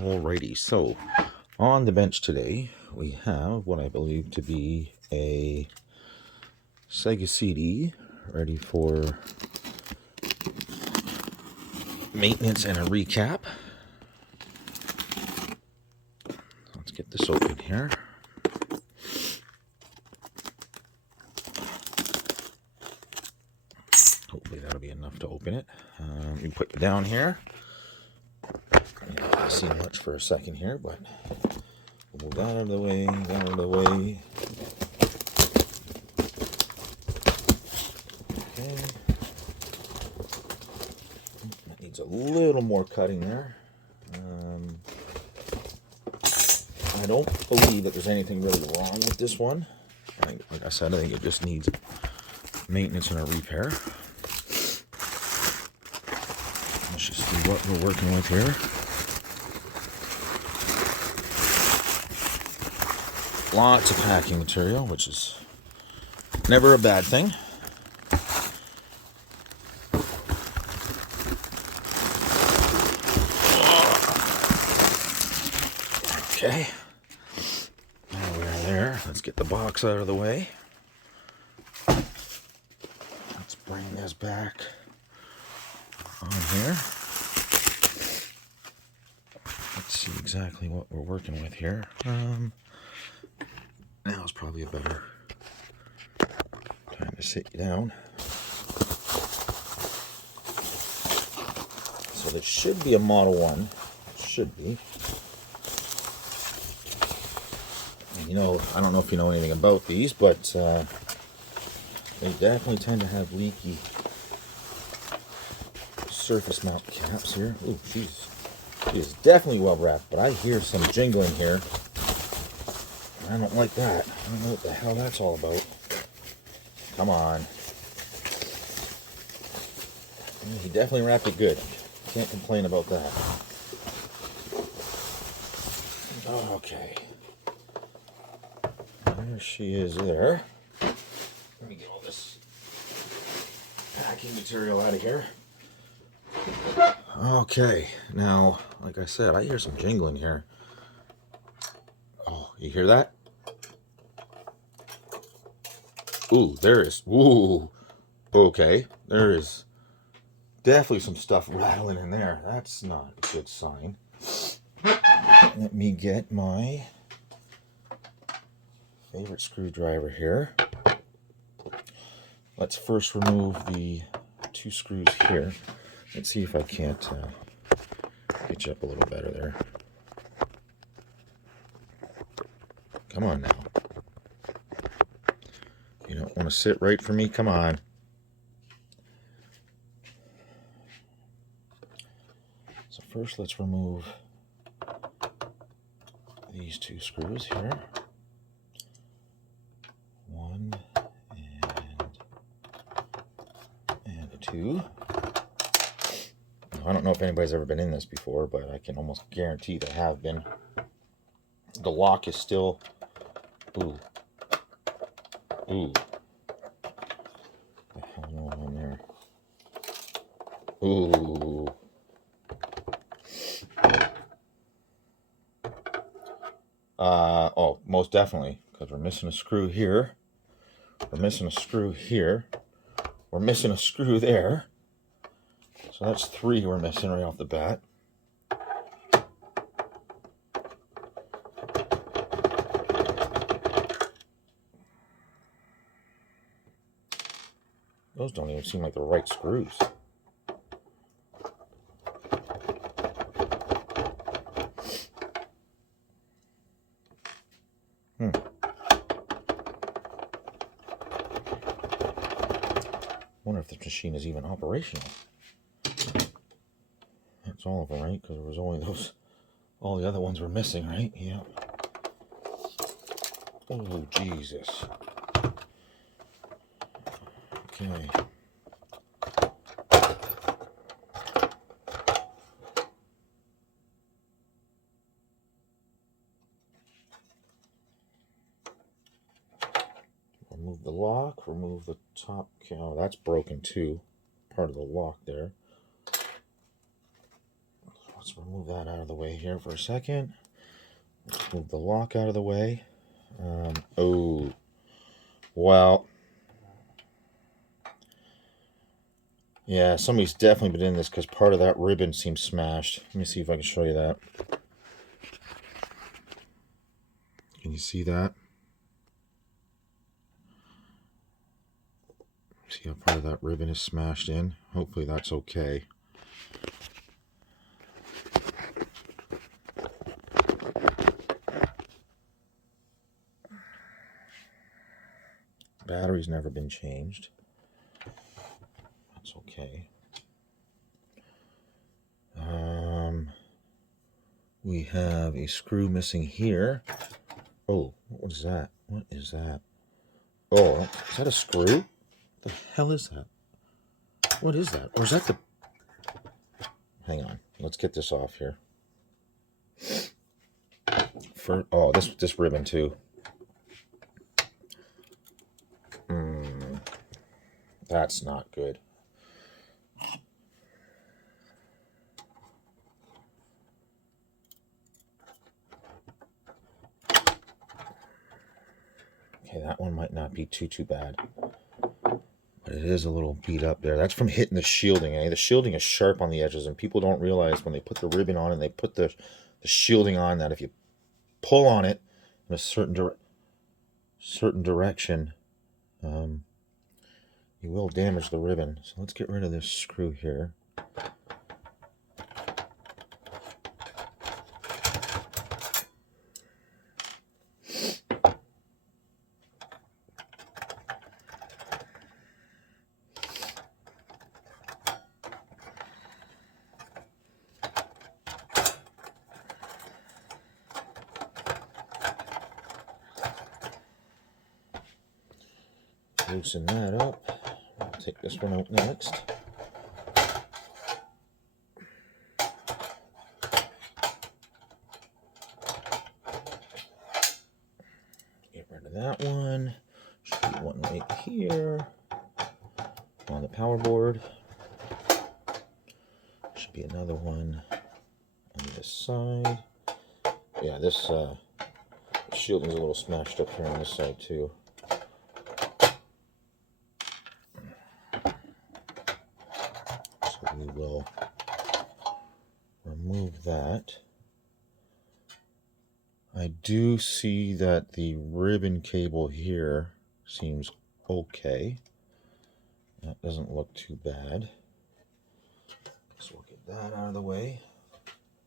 Alrighty, so on the bench today we have what I believe to be a Sega CD ready for maintenance and a recap. Let's get this open here. Hopefully that'll be enough to open it. You put it down here. You don't see much for a second here, but we'll move that out of the way, that out of the way. Okay. That needs a little more cutting there. I don't believe that there's anything really wrong with this one. Like I said, I think it just needs maintenance and a repair. Let's just see what we're working with here. Lots of packing material, which is never a bad thing. Okay. Now we're there. Let's get the box out of the way. Let's bring this back on here. Let's see exactly what we're working with here. Now is probably a better time to sit you down. So this should be a Model 1. It should be. You know, I don't know if you know anything about these, but they definitely tend to have leaky surface mount caps here. Ooh, she is definitely well wrapped, but I hear some jingling here. I don't like that. I don't know what the hell that's all about. Come on. He definitely wrapped it good. Can't complain about that. Okay. There she is there. Let me get all this packing material out of here. Okay. Now, like I said, I hear some jingling here. Oh, you hear that? Ooh, there is. Ooh. Okay. There is definitely some stuff rattling in there. That's not a good sign. Let me get my favorite screwdriver here. Let's first remove the two screws here. Let's see if I can't get you up a little better there. Come on now. You don't want to sit right for me? Come on. So first let's remove these two screws here. One and a two. Now, I don't know if anybody's ever been in this before, but I can almost guarantee they have been. The lock is still... Ooh. Ooh. What the hell going on there? Ooh. Oh, most definitely, because we're missing a screw here. We're missing a screw here. We're missing a screw there. So that's three we're missing right off the bat. Those don't even seem like the right screws. Wonder if this machine is even operational. That's all of them, right? Because there was only those. All the other ones were missing, right? Yeah. Oh, Jesus. Okay. Remove the lock, remove the top. Oh, that's broken too. Part of the lock there. Let's remove that out of the way here for a second. Let's move the lock out of the way. Oh, well, yeah, somebody's definitely been in this because part of that ribbon seems smashed. Let me see if I can show you that. Can you see that? See how part of that ribbon is smashed in? Hopefully that's okay. Battery's never been changed. That's okay. We have a screw missing here. Oh, what is that? What is that? Oh, is that a screw? What the hell is that? What is that? Or is that the... Hang on. Let's get this off here. Oh, this ribbon too. That's not good. Okay, that one might not be too bad. But it is a little beat up there. That's from hitting the shielding, eh? The shielding is sharp on the edges, and people don't realize when they put the ribbon on and they put the shielding on that if you pull on it in a certain direction, you will damage the ribbon. So let's get rid of this screw here. Loosen that up. I'll take this one out next. Get rid of that one. Should be one right here on the power board. Should be another one on this side. Yeah, this shielding's a little smashed up here on this side too. So we will remove that. I do see that the ribbon cable here seems okay. That doesn't look too bad. So we'll get that out of the way.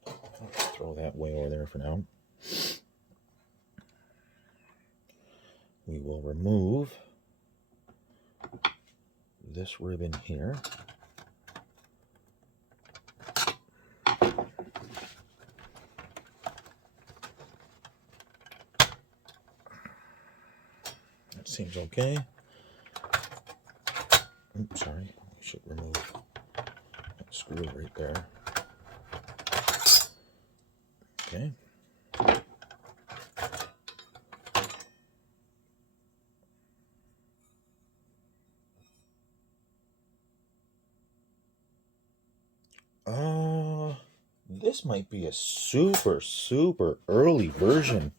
Let's throw that way over there for now. We will remove this ribbon here. That seems okay. Oops, sorry. We should remove that screw right there. Okay. This might be a super early version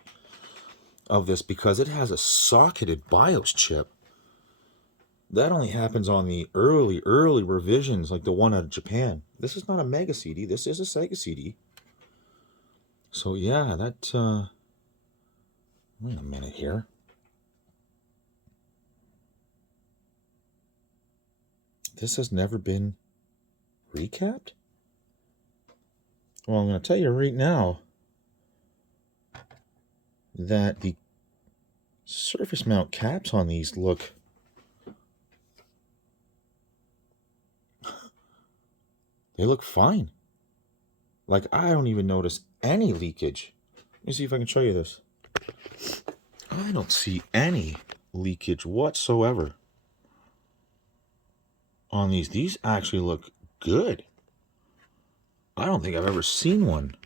of this because it has a socketed BIOS chip. That only happens on the early revisions, like the one out of Japan. This is not a Mega CD. This is a Sega CD. So yeah, that. Wait a minute here. This has never been recapped? Well, I'm going to tell you right now that the surface mount caps on these look they look fine. Like, I don't even notice any leakage. Let me see if I can show you this. I don't see any leakage whatsoever on these. These actually look good. I don't think I've ever seen one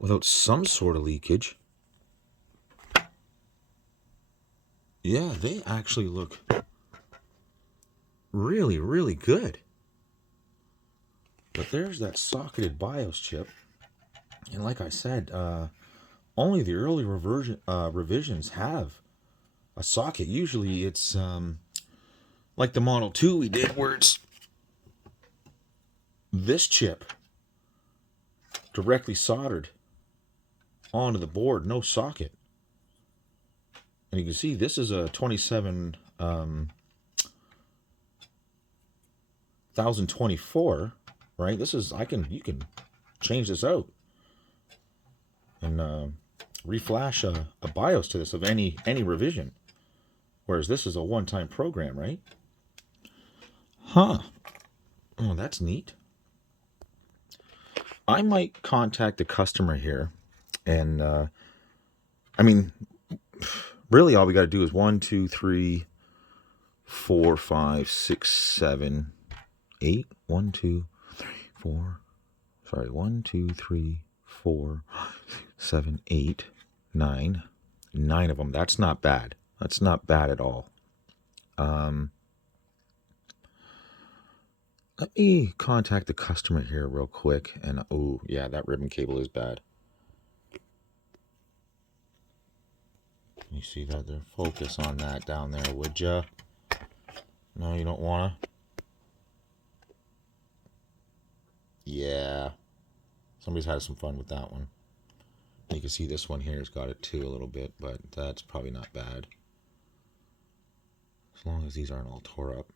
without some sort of leakage. Yeah, they actually look really good. But there's that socketed BIOS chip. And like I said, only the early revisions have a socket. Usually it's like the Model 2 we did, where it's this chip directly soldered onto the board, no socket. And you can see this is a 1024, right? This is, you can change this out and reflash a BIOS to this of any revision. Whereas this is a one-time program, right? Huh. Oh, that's neat. I might contact the customer here, and I mean, really all we got to do is 1, 2, 3, 4, 5, 6, 7, 8. 1, 2, 3, 4. Sorry, 1, 2, 3, 4, 7, 8, 9. 9 of them. That's not bad. That's not bad at all. Let me contact the customer here real quick. And oh yeah, that ribbon cable is bad. You see that there? Focus on that down there, would ya? No, you don't wanna? Yeah. Somebody's had some fun with that one. You can see this one here has got it too a little bit, but that's probably not bad. As long as these aren't all tore up.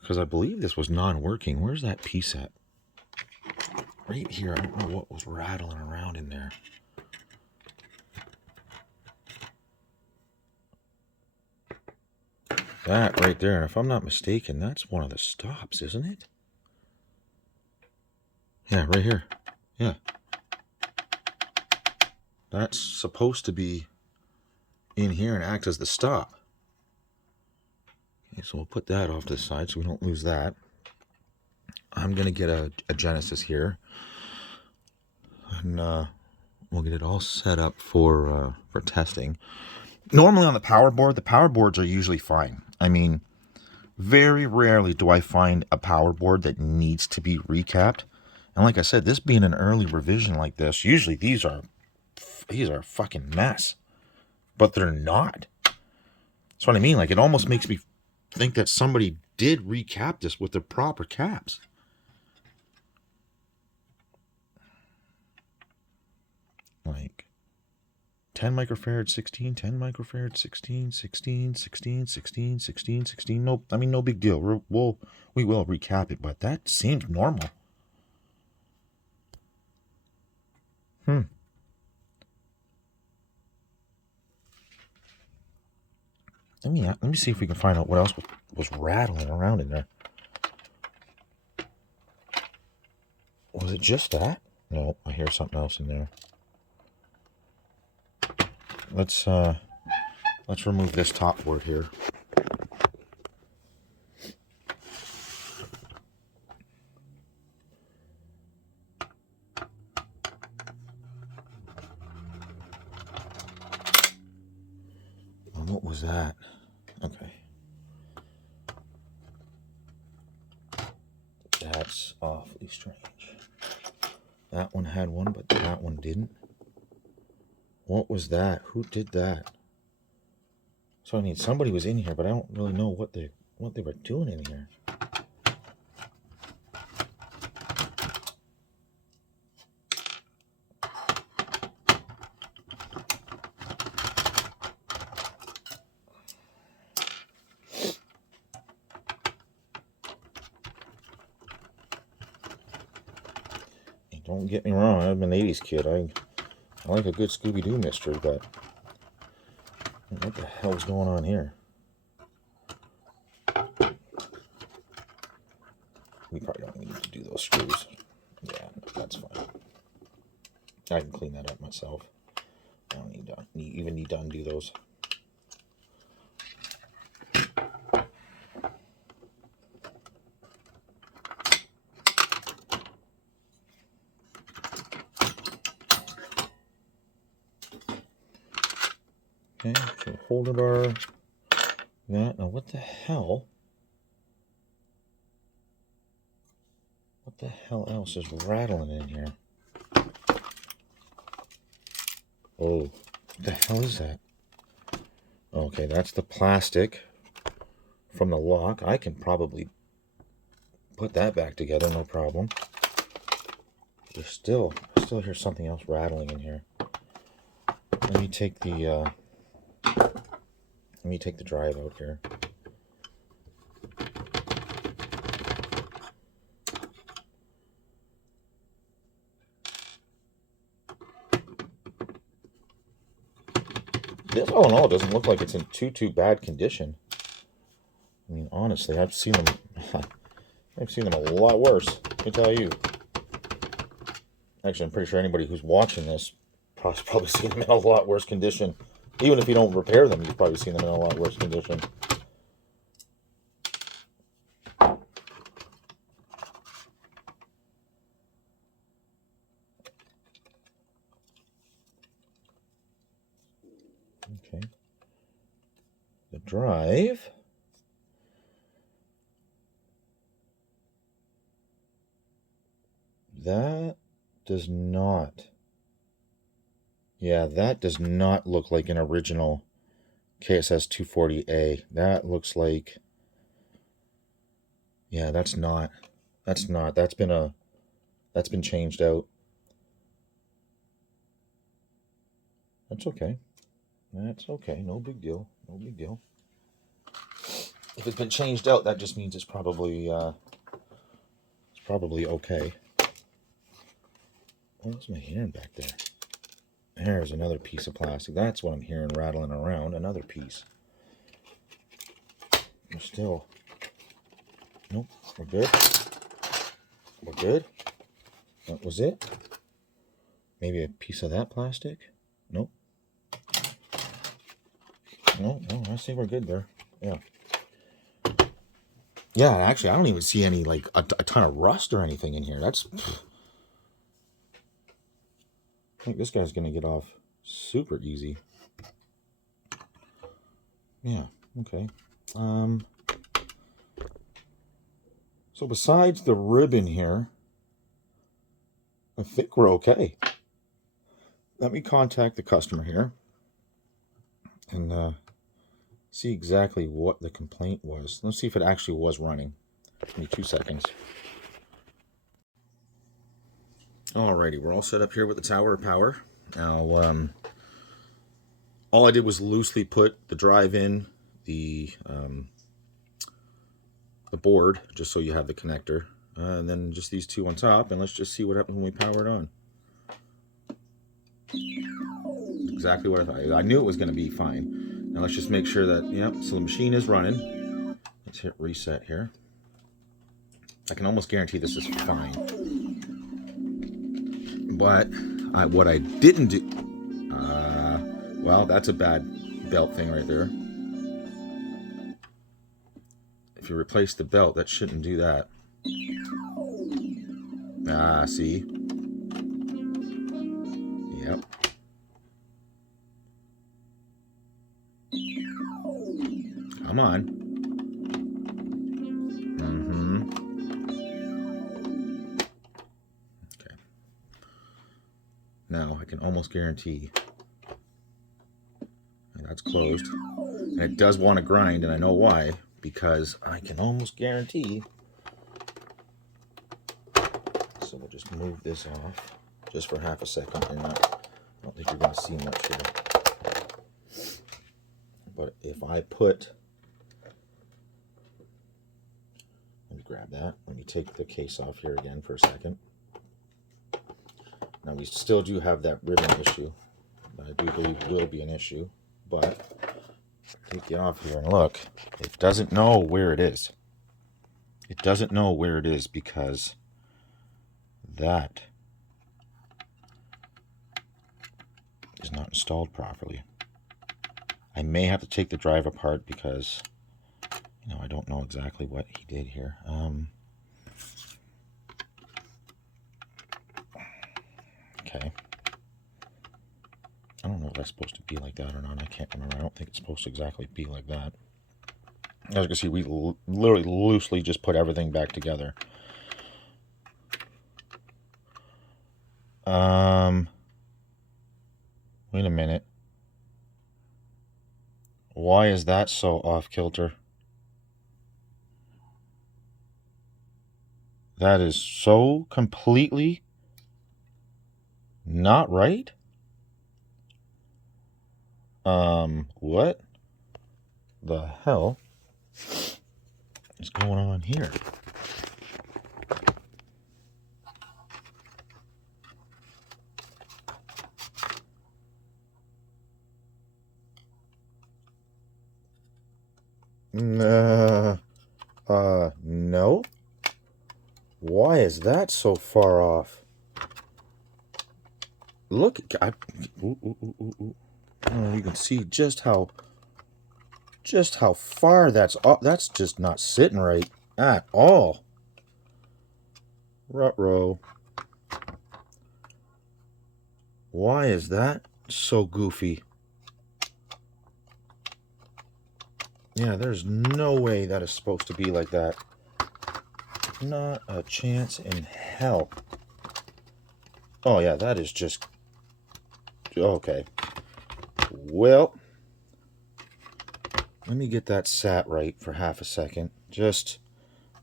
Because I believe this was non-working. Where's that piece at? Right here. I don't know what was rattling around in there. That right there. And if I'm not mistaken, that's one of the stops, isn't it? Yeah, right here. Yeah. That's supposed to be in here and act as the stop. Okay, so we'll put that off to the side so we don't lose that. I'm going to get a Genesis here. And we'll get it all set up for testing. Normally on the power board, the power boards are usually fine. I mean, very rarely do I find a power board that needs to be recapped. And like I said, this being an early revision like this, usually these are a fucking mess. But they're not. That's what I mean. Like, it almost makes me think that somebody did recap this with the proper caps. Like 10 microfarad, 16, 10 microfarad, 16, 16, 16, 16, 16, 16. Nope. I mean, no big deal. We will recap it, but that seems normal. Let me see if we can find out what else was rattling around in there. Was it just that? No, I hear something else in there. Let's remove this top board here. What was that? Okay. That's awfully strange. That one had one, but that one didn't. What was that? Who did that? So I mean, somebody was in here, but I don't really know what they were doing in here. Don't get me wrong, I'm an 80s kid. I like a good Scooby-Doo mystery, but what the hell is going on here? We probably don't need to do those screws. Yeah, that's fine. I can clean that up myself. I don't even need to undo those. Okay, so holder bar, that. Now what the hell the hell else is rattling in here? Oh, what the hell is that? Okay, that's the plastic from the lock. I can probably put that back together, no problem. There's I still hear something else rattling in here. Let me take the drive out here. This all in all doesn't look like it's in too bad condition. I mean, honestly, I've seen them a lot worse, I can tell you. Actually, I'm pretty sure anybody who's watching this probably seen them in a lot worse condition. Even if you don't repair them, you've probably seen them in a lot worse condition. Okay. The drive. That does not. Yeah, that does not look like an original KSS 240A. That looks like. Yeah, that's not. That's not. That's been changed out. That's okay. That's okay. No big deal. No big deal. If it's been changed out, that just means it's probably okay. What's my hearing back there? There's another piece of plastic. That's what I'm hearing rattling around. Another piece. We're still. Nope. We're good. We're good. That was it. Maybe a piece of that plastic. Nope. No, I see we're good there. Yeah. Yeah, actually, I don't even see any, like, a ton of rust or anything in here. That's... I think this guy's going to get off super easy. Yeah, okay. So besides the ribbon here, I think we're okay. Let me contact the customer here and see exactly what the complaint was. Let's see if it actually was running. Give me 2 seconds. Alrighty, we're all set up here with the tower of power. Now, all I did was loosely put the drive in, the board, just so you have the connector, and then just these two on top, and let's just see what happens when we power it on. Exactly what I thought. I knew it was going to be fine. Now let's just make sure that, yep, so the machine is running. Let's hit reset here. I can almost guarantee this is fine. But what I didn't do, well, that's a bad belt thing right there. If you replace the belt, that shouldn't do that. See? Yep. Come on. Okay. Now, I can almost guarantee that's closed. And it does want to grind, and I know why. Because I can almost guarantee. So we'll just move this off just for half a second. I don't think you're going to see much here. But if I put, let me grab that. Let me take the case off here again for a second. Now we still do have that ribbon issue. I do believe it will be an issue, but take it off here and look. It doesn't know where it is. It doesn't know where it is because that is not installed properly. I may have to take the drive apart because, I don't know exactly what he did here. Okay. I don't know if that's supposed to be like that or not. I can't remember. I don't think it's supposed to exactly be like that. As you can see, we literally loosely just put everything back together. Wait a minute. Why is that so off kilter? That is so completely not right. What the hell is going on here? No. Why is that so far off? Look, you can see just how far that's off. That's just not sitting right at all. Ruh-roh. Why is that so goofy? Yeah, there's no way that is supposed to be like that. Not a chance in hell. Oh yeah, that is just... Okay. Well, let me get that sat right for half a second. Just,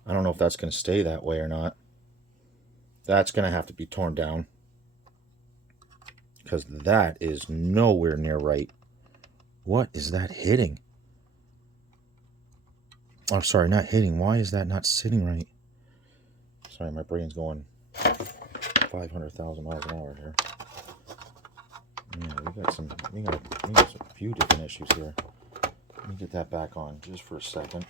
I don't know if that's going to stay that way or not. That's going to have to be torn down, because that is nowhere near right. What is that hitting? Oh, sorry, not hitting. Why is that not sitting right? Sorry, my brain's going 500,000 miles an hour here. Yeah, we got a few different issues here. Let me get that back on just for a second.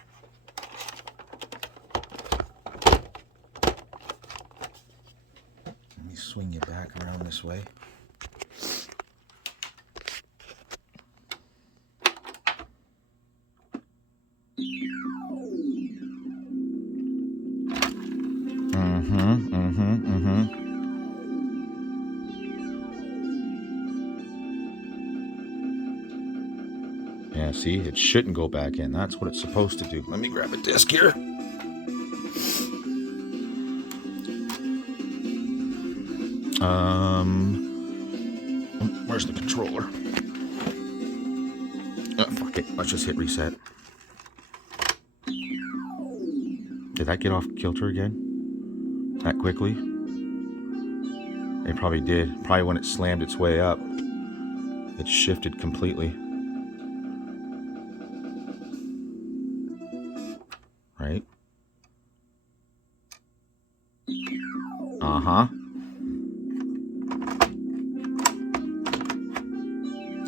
Let me swing you back around this way. Yeah, see, it shouldn't go back in. That's what it's supposed to do. Let me grab a disc here. Where's the controller? Oh, fuck it. Let's just hit reset. Did that get off kilter again? That quickly? It probably did. Probably when it slammed its way up, it shifted completely. Right? Uh-huh.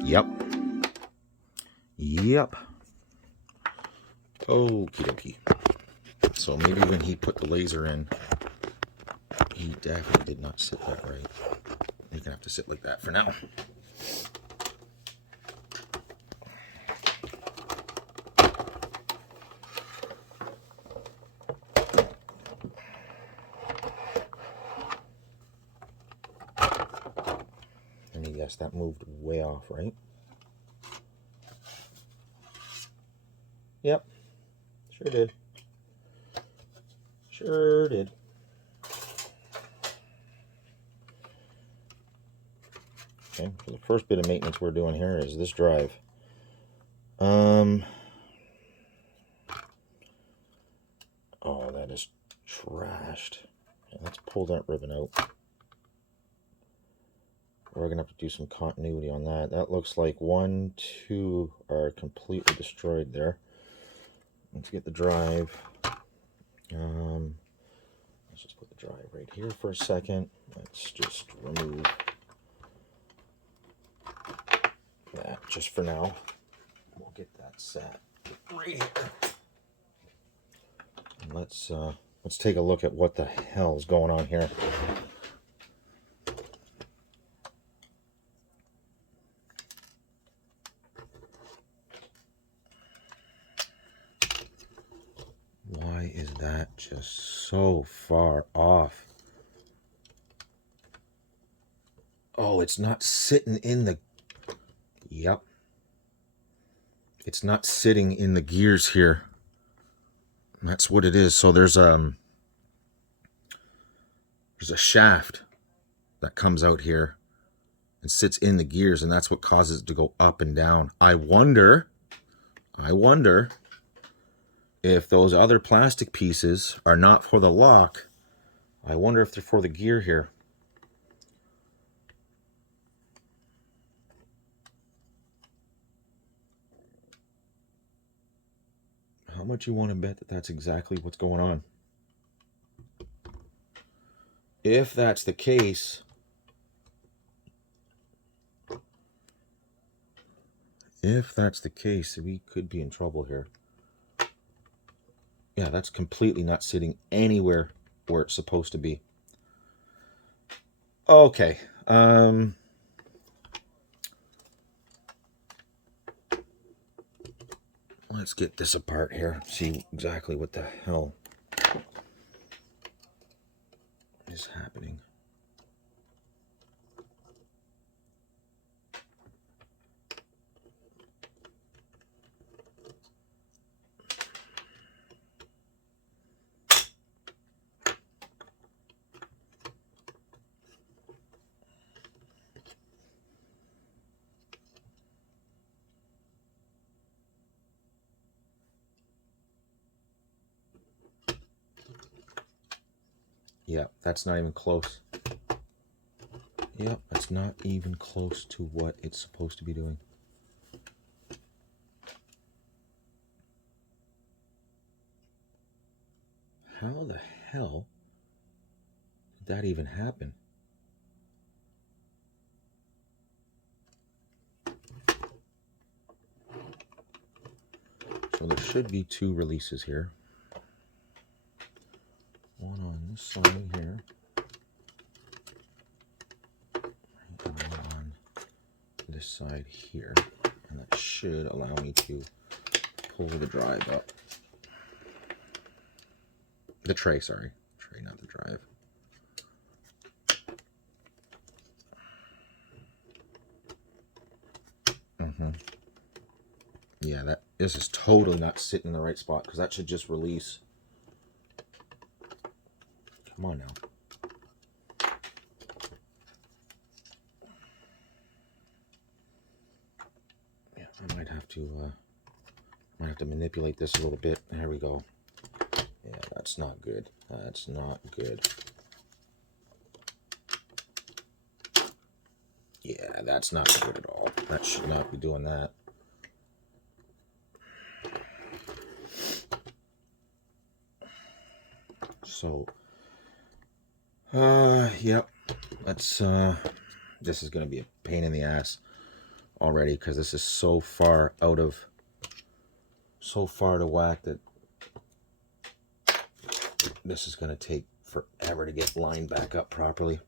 Yep. Okie dokie. So maybe when he put the laser in, he definitely did not sit that right. You're gonna have to sit like that for now. Let me guess, that moved way off, right? Yep. Sure did. Sure did. Okay, so the first bit of maintenance we're doing here is this drive. Oh, that is trashed. Okay, let's pull that ribbon out. We're gonna have to do some continuity on that. That looks like 1, 2 are completely destroyed there. Let's get the drive. Let's just put the drive right here for a second. Let's just remove that just for now. We'll get that set right here. And let's take a look at what the hell is going on here. Why is that just so far off? Oh, it's not sitting in the... Yep. It's not sitting in the gears here. That's what it is. So there's a shaft that comes out here and sits in the gears, and that's what causes it to go up and down. I wonder if those other plastic pieces are not for the lock. I wonder if they're for the gear here. How much you want to bet that that's exactly what's going on? If that's the case, we could be in trouble here. Yeah, that's completely not sitting anywhere where it's supposed to be. Okay. Let's get this apart here. See exactly what the hell is happening. Yeah, that's not even close. Yep, that's not even close to what it's supposed to be doing. How the hell did that even happen? So there should be two releases here. One on this side here. And one on this side here. And that should allow me to pull the drive up. The tray, sorry. Tray, not the drive. Yeah, this is totally not sitting in the right spot, because that should just release. Come on now. Yeah, I might have to manipulate this a little bit. There we go. Yeah, that's not good. That's not good. Yeah, that's not good at all. That should not be doing that. So, yep. Let's, this is going to be a pain in the ass already, because this is so far to whack that this is going to take forever to get lined back up properly.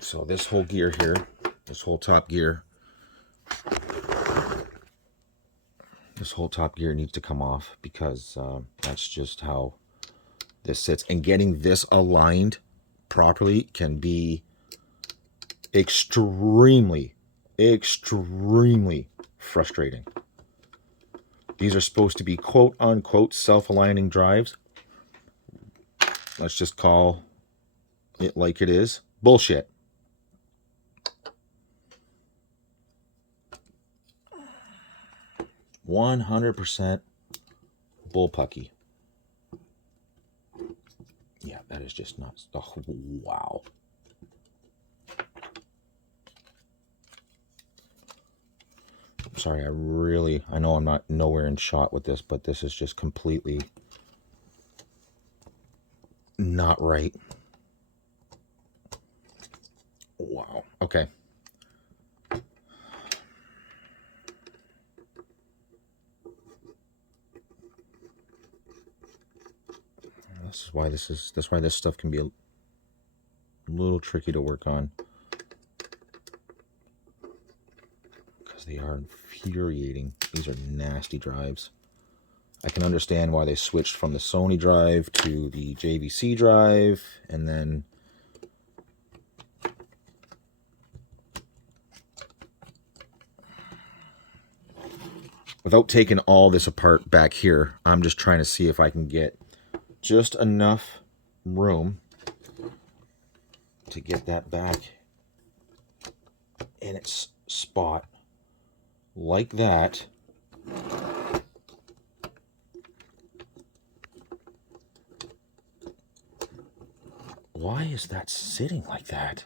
So this whole gear here, this whole top gear needs to come off, because that's just how this sits. And getting this aligned properly can be extremely frustrating. These are supposed to be quote unquote self-aligning drives. Let's just call it like it is. Bullshit. $100 bullpucky. Yeah, that is just nuts. Oh, wow. I'm sorry, I know I'm not nowhere in shot with this, but this is just completely not right. Wow. Okay. That's why this stuff can be a little tricky to work on, because they are infuriating. These are nasty drives. I can understand why they switched from the Sony drive to the JVC drive, and then without taking all this apart back here, I'm just trying to see if I can get just enough room to get that back in its spot like that. Why is that sitting like that?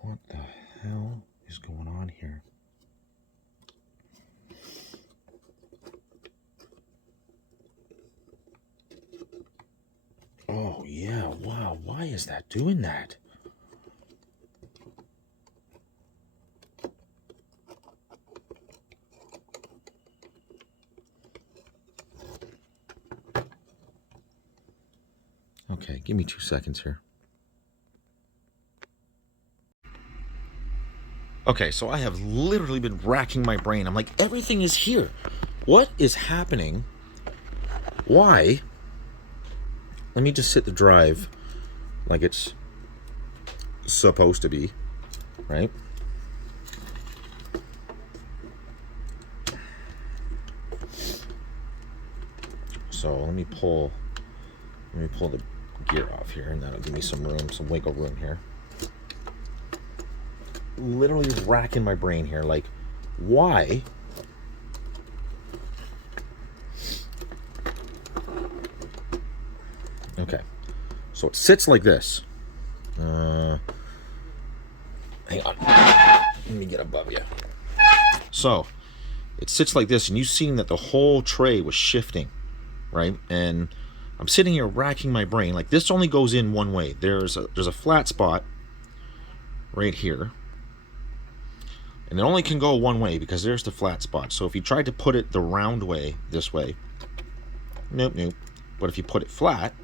What the hell is going on here? Oh, yeah, wow, why is that doing that? Okay, give me 2 seconds here. Okay, so I have literally been racking my brain. I'm like, everything is here. What is happening? Why? Let me just sit the drive like it's supposed to be, right? So let me pull the gear off here, and that'll give me some room, some wiggle room here. Literally just racking my brain here, like, why? Okay, so it sits like this. Hang on, let me get above you. So it sits like this, and you've seen that the whole tray was shifting, right? And I'm sitting here racking my brain, like, this only goes in one way. There's a flat spot right here, and it only can go one way because there's the flat spot. So if you tried to put it the round way, this way, nope. But if you put it flat,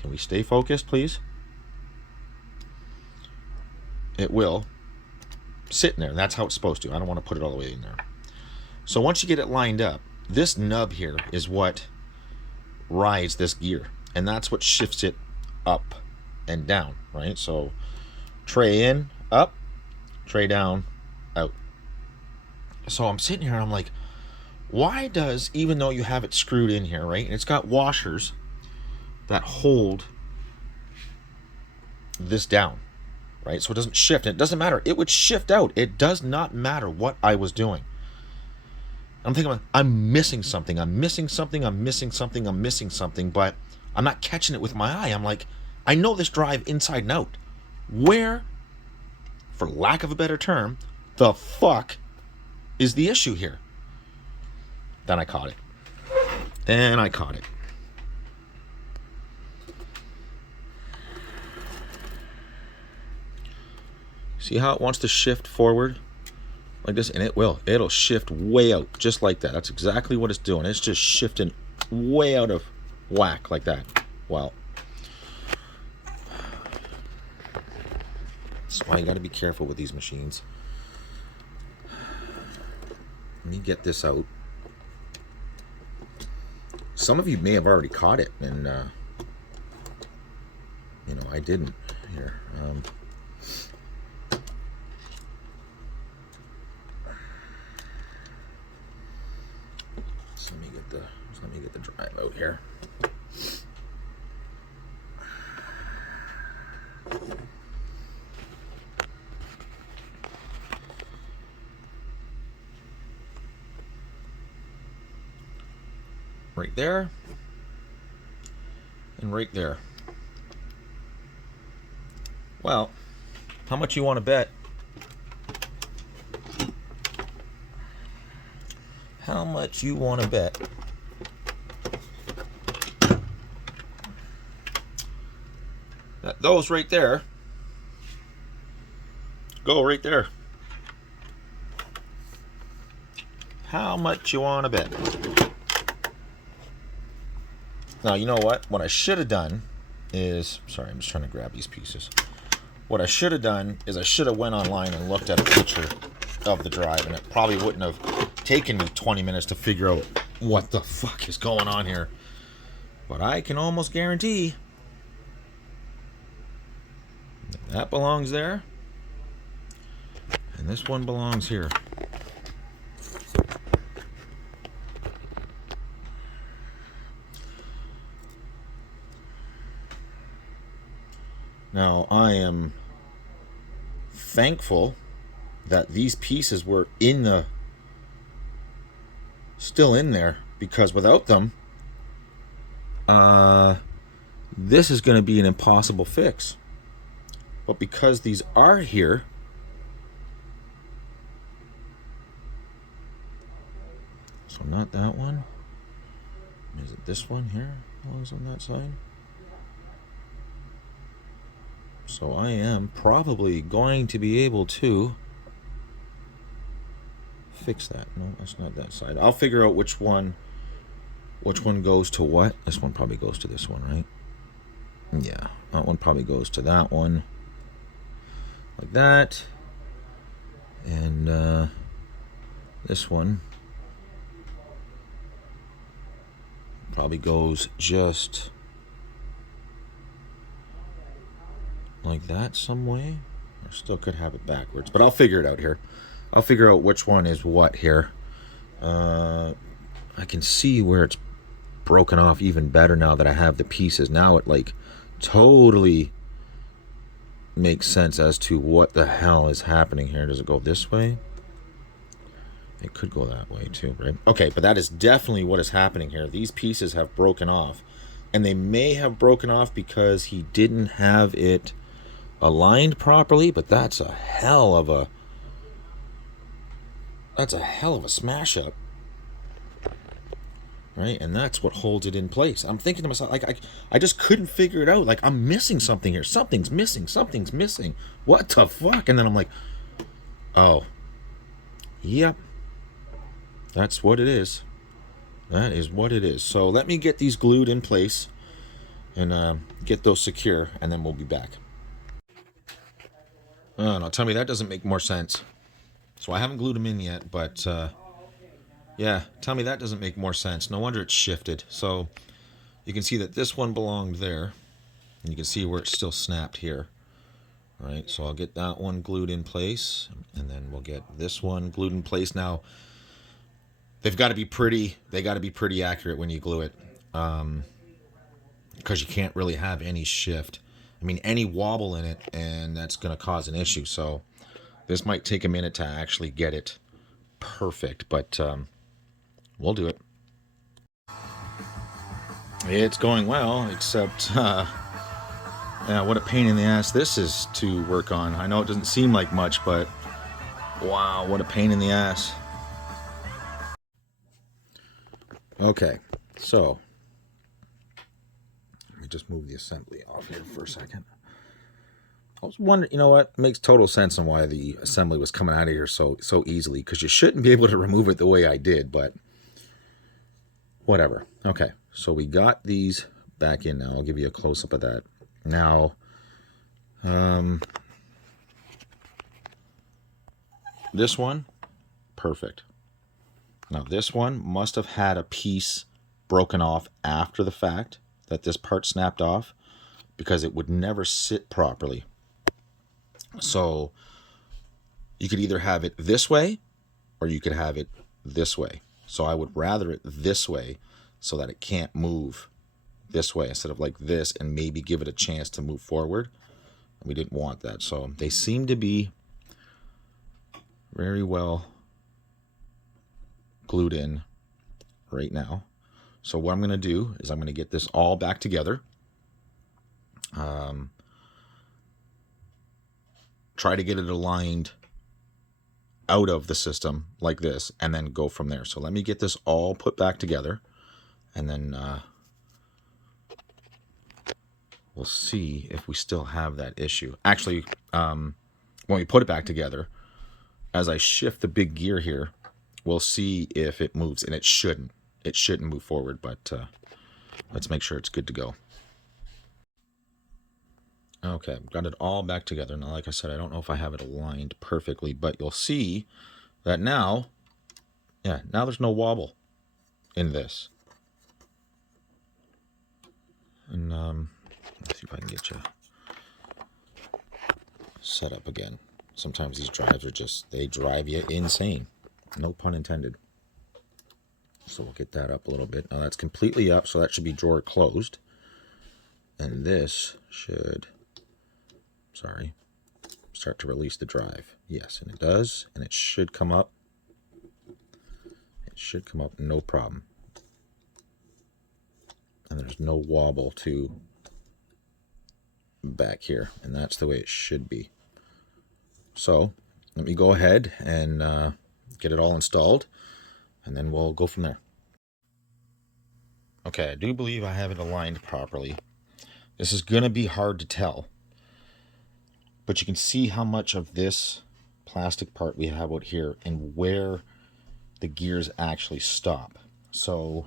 can we stay focused, please? It will sit in there, and that's how it's supposed to. I don't want to put it all the way in there. So once you get it lined up, this nub here is what rides this gear, and that's what shifts it up and down, right? So tray in, up, tray down, out. So I'm sitting here and I'm like, why does, even though you have it screwed in here, right, and it's got washers that hold this down, right, so it doesn't shift, and it doesn't matter, it would shift out, it does not matter what I was doing. I'm thinking, I'm missing something, but I'm not catching it with my eye. I'm like, I know this drive inside and out. Where, for lack of a better term, the fuck is the issue here? Then I caught it. See how it wants to shift forward like this? And it'll shift way out just like that. That's exactly what it's doing. It's just shifting way out of whack like that. Well, that's why you got to be careful with these machines. Let me get this out. Some of you may have already caught it, and I didn't. Here, let me get the drive out here. Right there, and right there. Well, how much you want to bet? How much you want to bet that those right there go right there? How much you want to bet? Now, you know what? What I should have done is... Sorry, I'm just trying to grab these pieces. What I should have done is I should have went online and looked at a picture of the drive, and it probably wouldn't have taken me 20 minutes to figure out what the fuck is going on here. But I can almost guarantee that belongs there. And this one belongs here. Now, I am thankful that these pieces were still in there, because without them, this is going to be an impossible fix. But because these are here, so not that one. Is it this one here? Belongs on that side. So I am probably going to be able to fix that. No, that's not that side. I'll figure out which one goes to what. This one probably goes to this one, right? Yeah, that one probably goes to that one. Like that. And this one probably goes just like that some way. I still could have it backwards, but I'll figure it out here. I'll figure out which one is what here. I can see where it's broken off even better now that I have the pieces. Now it like totally makes sense as to what the hell is happening here. Does it go this way? It could go that way too, right? Okay, but that is definitely what is happening here. These pieces have broken off, and they may have broken off because he didn't have it aligned properly, but that's a hell of a smash up, right? And that's what holds it in place. I'm thinking to myself, like, I just couldn't figure it out. Like, I'm missing something here. Something's missing. What the fuck? And then I'm like, oh, yep, that's what it is. That is what it is. So let me get these glued in place and get those secure, and then we'll be back. Oh, no, tell me that doesn't make more sense. So I haven't glued them in yet, but yeah, tell me that doesn't make more sense. No wonder it's shifted. So you can see that this one belonged there, and you can see where it's still snapped here. All right, so I'll get that one glued in place, and then we'll get this one glued in place. Now, they've got to be pretty accurate when you glue it, because you can't really have any shift. I mean, any wobble in it, and that's going to cause an issue. So this might take a minute to actually get it perfect, but we'll do it. It's going well, except yeah, what a pain in the ass this is to work on. I know it doesn't seem like much, but wow, what a pain in the ass. Okay, so let me just move the assembly off here for a second. I was wondering, you know what? It makes total sense on why the assembly was coming out of here so easily, because you shouldn't be able to remove it the way I did, but whatever. Okay, so we got these back in now. I'll give you a close-up of that. Now, this one, perfect. Now, this one must have had a piece broken off after the fact that this part snapped off, because it would never sit properly. So you could either have it this way or you could have it this way. So I would rather it this way so that it can't move this way instead of like this, and maybe give it a chance to move forward. We didn't want that. So they seem to be very well glued in right now. So what I'm going to do is I'm going to get this all back together. Try to get it aligned out of the system like this, and then go from there. So let me get this all put back together, and then we'll see if we still have that issue. Actually, when we put it back together, as I shift the big gear here, we'll see if it moves, and it shouldn't. It shouldn't move forward, but let's make sure it's good to go. Okay, got it all back together. Now, like I said, I don't know if I have it aligned perfectly, but you'll see that now, yeah, now there's no wobble in this. Let's see if I can get you set up again. Sometimes these drives are just, they drive you insane. No pun intended. So we'll get that up a little bit. Now that's completely up, so that should be drawer closed. And this should, sorry, start to release the drive. Yes, and it does, and it should come up. It should come up, no problem. And there's no wobble to back here, and that's the way it should be. So let me go ahead and get it all installed, and then we'll go from there. Okay, I do believe I have it aligned properly. This is going to be hard to tell, but you can see how much of this plastic part we have out here and where the gears actually stop. So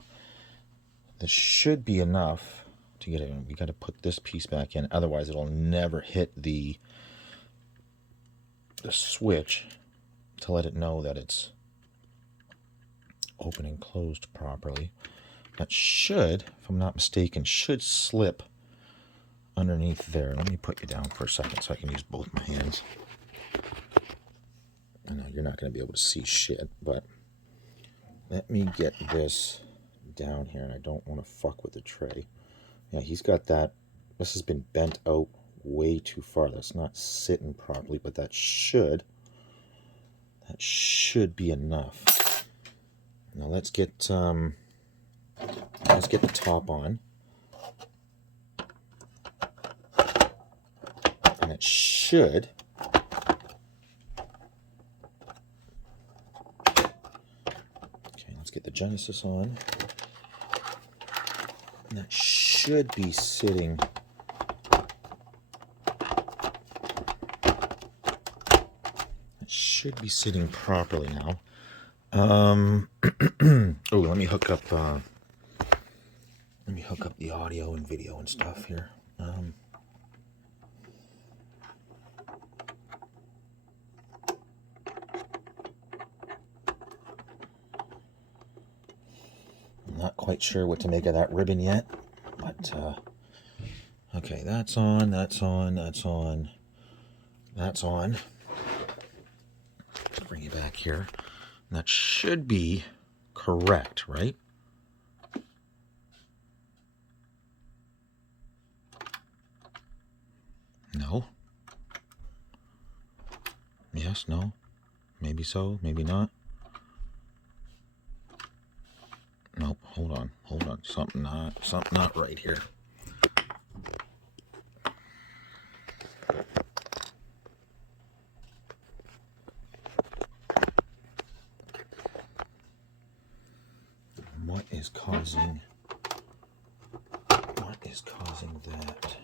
this should be enough to get it in. We got to put this piece back in, otherwise it'll never hit the switch to let it know that it's open and closed properly. That should, if I'm not mistaken, should slip underneath there. Let me put you down for a second so I can use both my hands. I know you're not going to be able to see shit, but let me get this down here, and I don't want to fuck with the tray. Yeah, he's got that. This has been bent out way too far. That's not sitting properly, but that should be enough. Now let's get the top on, and it should. Okay, let's get the Genesis on. And that should be sitting. It should be sitting properly now. Oh, let me hook up the audio and video and stuff here. I'm not quite sure what to make of that ribbon yet, but okay, that's on. Bring you back here. That should be correct, right? No. Yes, no. Maybe so, maybe not. Nope, hold on. Something not right here. What is causing that?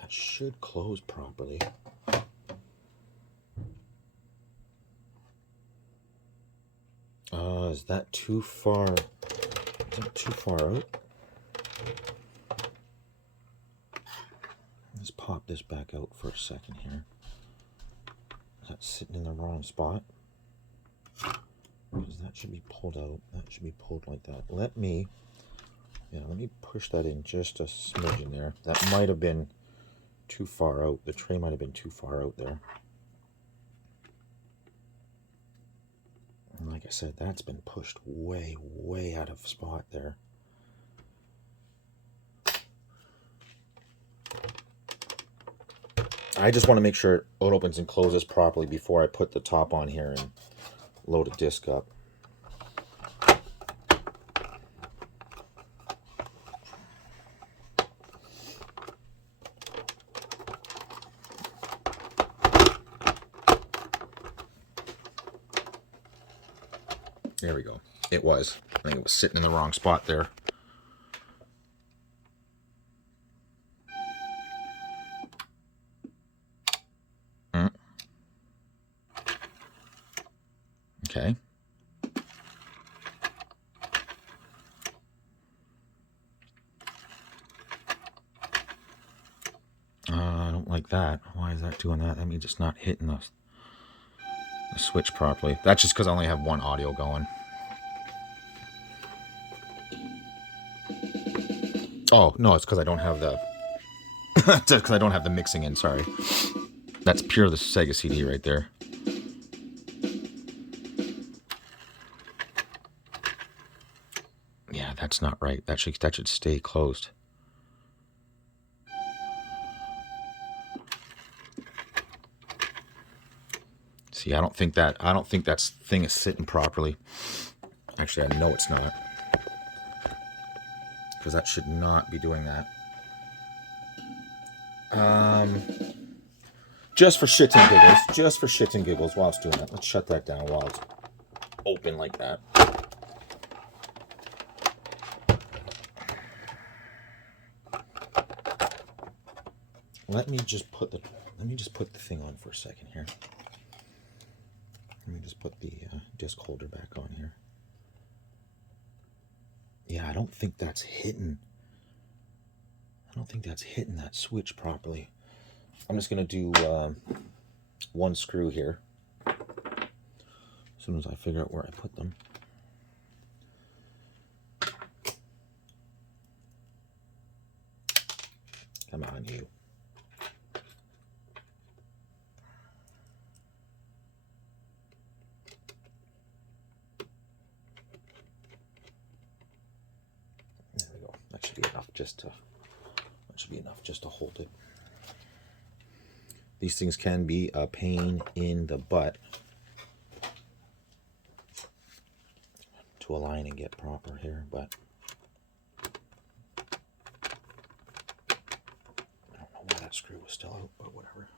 That should close properly. Is that too far? Is that too far out? Let's pop this back out for a second here. Is that sitting in the wrong spot? Because that should be pulled out. That should be pulled like that. Let me push that in just a smidgen there. That might have been too far out. The tray might have been too far out there. And like I said, that's been pushed way, way out of spot there. I just want to make sure it opens and closes properly before I put the top on here and load a disc up. There we go. It was. I think it was sitting in the wrong spot there. Okay. I don't like that. Why is that doing that? That means it's not hitting us. the switch properly. That's just because I only have one audio going. Oh, no, it's because I don't have the... It's because I don't have the mixing in, sorry. That's pure the Sega CD right there. Yeah, that's not right. That should stay closed. See, I don't think that thing is sitting properly. Actually, I know it's not. Because that should not be doing that. Just for shits and giggles. Just for shits and giggles while it's doing that. Let's shut that down while it's open like that. Let me just put the thing on for a second here. Let me just put the disc holder back on here. Yeah, I don't think that's hitting. I don't think that's hitting that switch properly. I'm just gonna do one screw here. As soon as I figure out where I put them. Come on, you. There we go. That should be enough just to hold it. These things can be a pain in the butt to align and get proper here, but I don't know why that screw was still out, but whatever.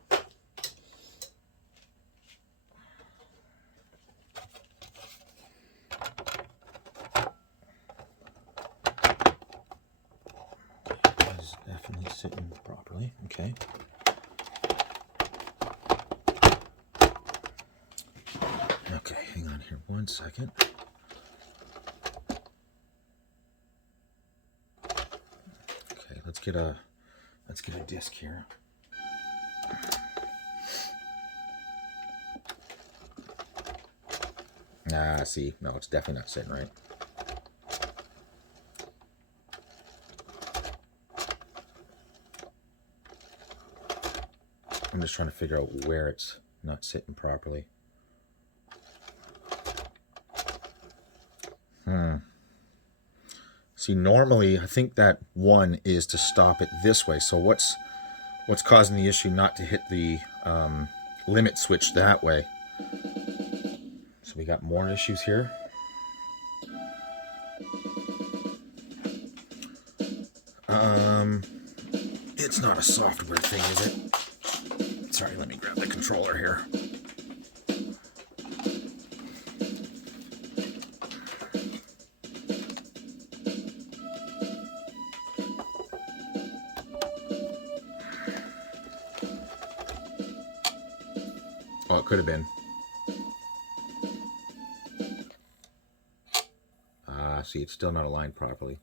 It's definitely sitting properly. Okay. Okay, hang on here 1 second. Okay, let's get a disc here. Ah, see, no, it's definitely not sitting right. I'm just trying to figure out where it's not sitting properly. See, normally I think that one is to stop it this way. So what's causing the issue not to hit the limit switch that way? So we got more issues here. It's not a software thing, is it? Sorry, let me grab the controller here. Oh, it could have been. See, it's still not aligned properly.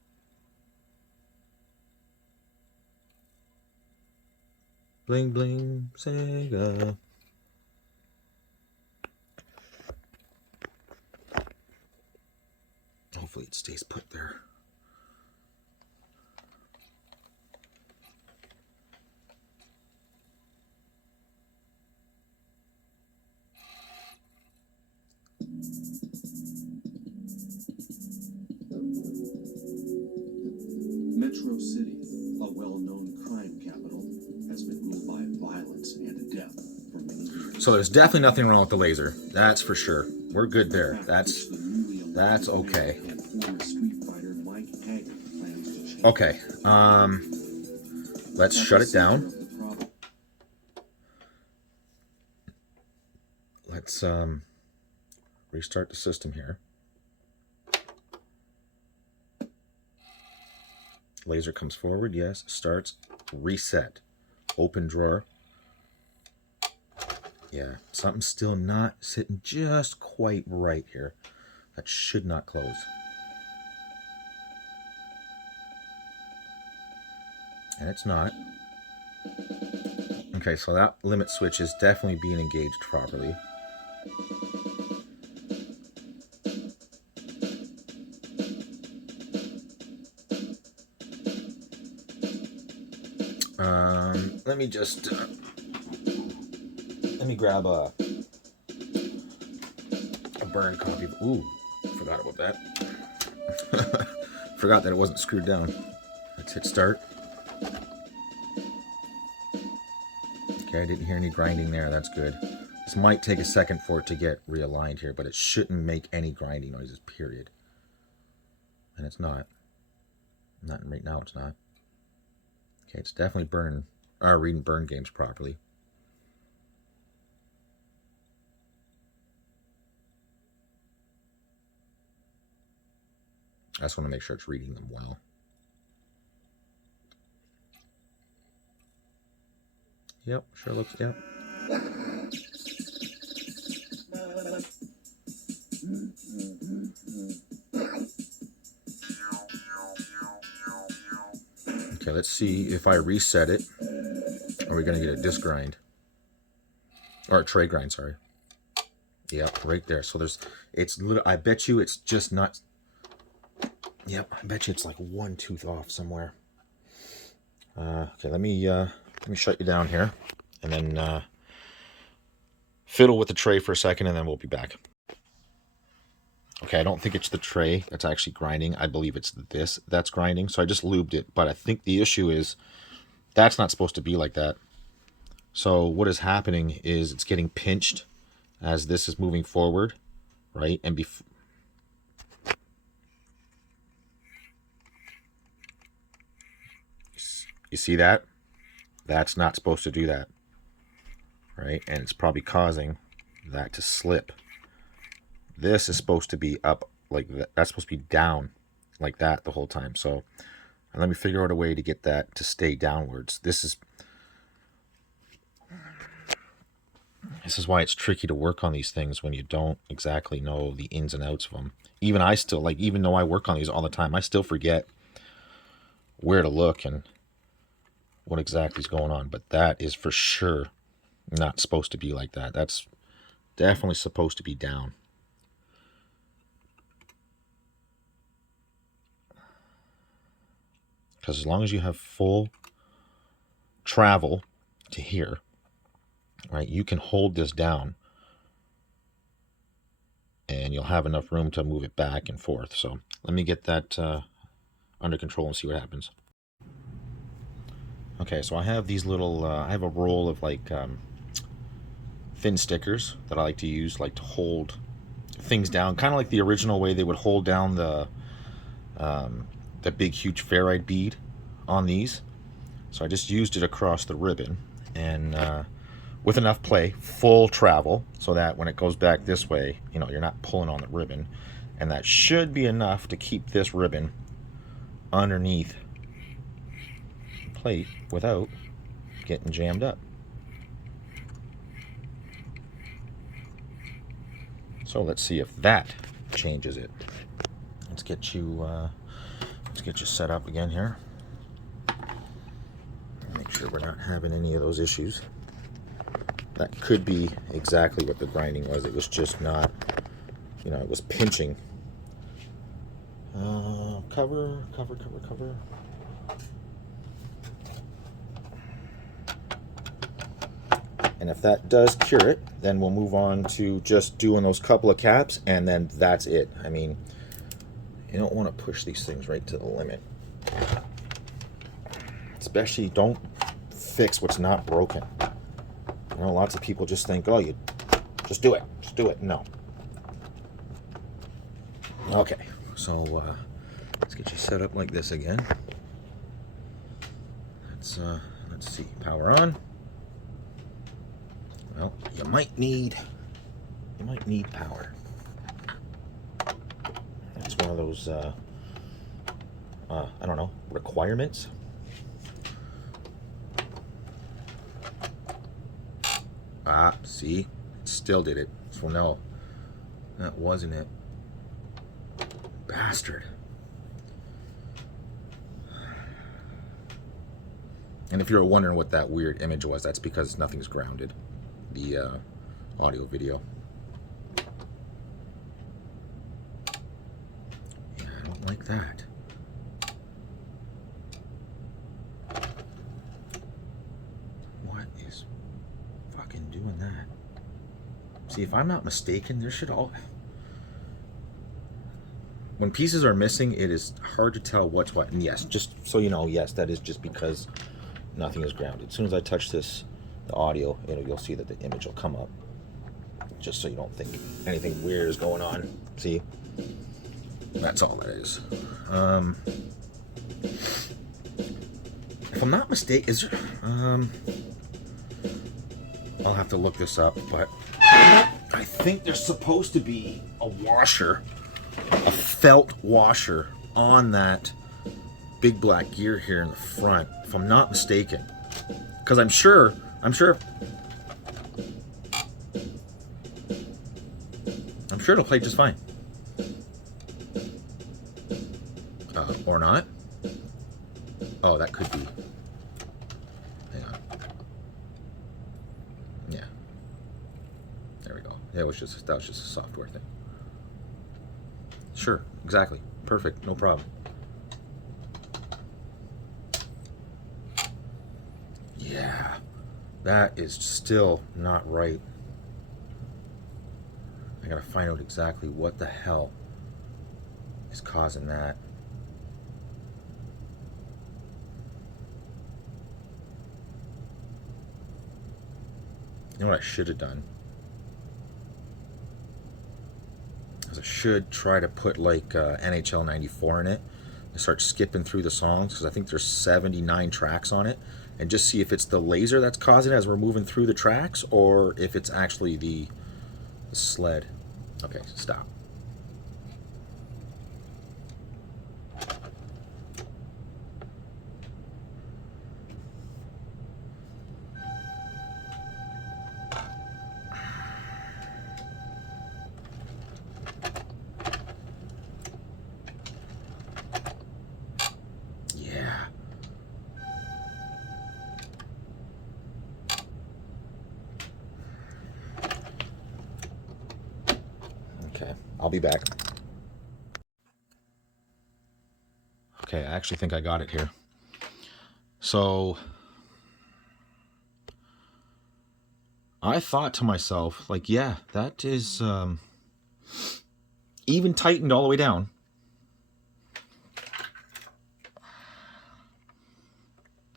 Bling, bling, Sega. Hopefully it stays put there. Metro City, a well-known crime capital, has been ruled by violence and death for many years. So there's definitely nothing wrong with the laser. That's for sure. We're good there. That's okay. Okay. Let's shut it down. Let's restart the system here. Laser comes forward, yes. Starts, reset. Open drawer. Yeah, something's still not sitting just quite right here. That should not close. And it's not. Okay, so that limit switch is definitely being engaged properly. Let me just let me grab a burn copy. Ooh, forgot about that. Forgot that it wasn't screwed down. Let's hit start. Okay, I didn't hear any grinding there. That's good. This might take a second for it to get realigned here, but it shouldn't make any grinding noises, period. And it's not. Not right now, it's not. Okay, it's definitely reading burn games properly. I just want to make sure it's reading them well. Yep, sure looks, yep. Okay, let's see if I reset it. Are we going to get a disc grind? Or a tray grind, sorry. Yep, right there. So there's, it's little, I bet you it's just not, yep, I bet you it's like one tooth off somewhere. Okay, let me shut you down here and then fiddle with the tray for a second and then we'll be back. Okay, I don't think it's the tray that's actually grinding. I believe it's this that's grinding. So I just lubed it, but I think the issue is that's not supposed to be like that. So what is happening is it's getting pinched as this is moving forward, right? And you see that? That's not supposed to do that, right? And it's probably causing that to slip. This is supposed to be up like that. That's supposed to be down like that the whole time. So let me figure out a way to get that to stay downwards. This is why it's tricky to work on these things when you don't exactly know the ins and outs of them. Even I still, like, even though I work on these all the time, I still forget where to look and what exactly is going on. But that is for sure not supposed to be like that. That's definitely supposed to be down. Because as long as you have full travel to here, right, you can hold this down and you'll have enough room to move it back and forth. So let me get that under control and see what happens. Okay, so I have these little, I have a roll of like thin stickers that I like to use, like to hold things down, kind of like the original way they would hold down the big huge ferrite bead on these. So I just used it across the ribbon and with enough play, full travel, so that when it goes back this way, you know, you're not pulling on the ribbon. And that should be enough to keep this ribbon underneath the plate without getting jammed up. So let's see if that changes it. Let's get you set up again here. Make sure we're not having any of those issues. That could be exactly what the grinding was. It was just not, you know, it was pinching. Cover. And if that does cure it, then we'll move on to just doing those couple of caps, and then that's it. I mean, you don't want to push these things right to the limit. Especially don't fix what's not broken. You know, lots of people just think, oh, you just do it. No. Okay, so let's get you set up like this again. Let's see, power on. Well, you might need power. It's one of those I don't know, requirements. Ah, see, still did it. So no, that wasn't it. Bastard. And if you're wondering what that weird image was, that's because nothing's grounded. The audio video. Yeah, I don't like that. See, if I'm not mistaken, there should all... When pieces are missing, it is hard to tell what's what. And yes, just so you know, yes, that is just because nothing is grounded. As soon as I touch this, the audio, you'll see that the image will come up. Just so you don't think anything weird is going on. See? That's all that is. If I'm not mistaken, is there... I'll have to look this up, but I think there's supposed to be a washer, a felt washer on that big black gear here in the front, if I'm not mistaken. Because I'm sure it'll play just fine. Or not. Oh, that could be. Hang on. Yeah. There we go. Yeah, that was just a software thing. Sure, exactly. Perfect, no problem. Yeah. That is still not right. I gotta find out exactly what the hell is causing that. You know what I should have done? Is I should try to put like NHL 94 in it and start skipping through the songs, because I think there's 79 tracks on it, and just see if it's the laser that's causing it as we're moving through the tracks, or if it's actually the sled. Okay, stop. Yeah. Okay, I'll be back. Okay, I actually think I got it here. So I thought to myself, like, yeah, that is even tightened all the way down.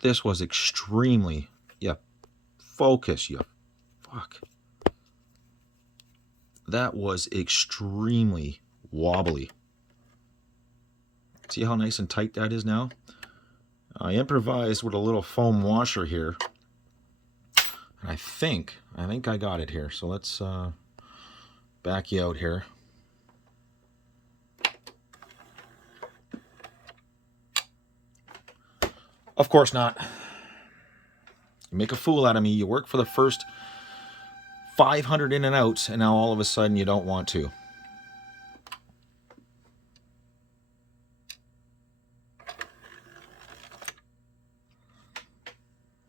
This was extremely, focus, fuck. That was extremely wobbly. See how nice and tight that is now? I improvised with a little foam washer here. And I think I got it here. So let's back you out here. Of course not. You make a fool out of me. You work for the first 500 in and outs, and now all of a sudden you don't want to.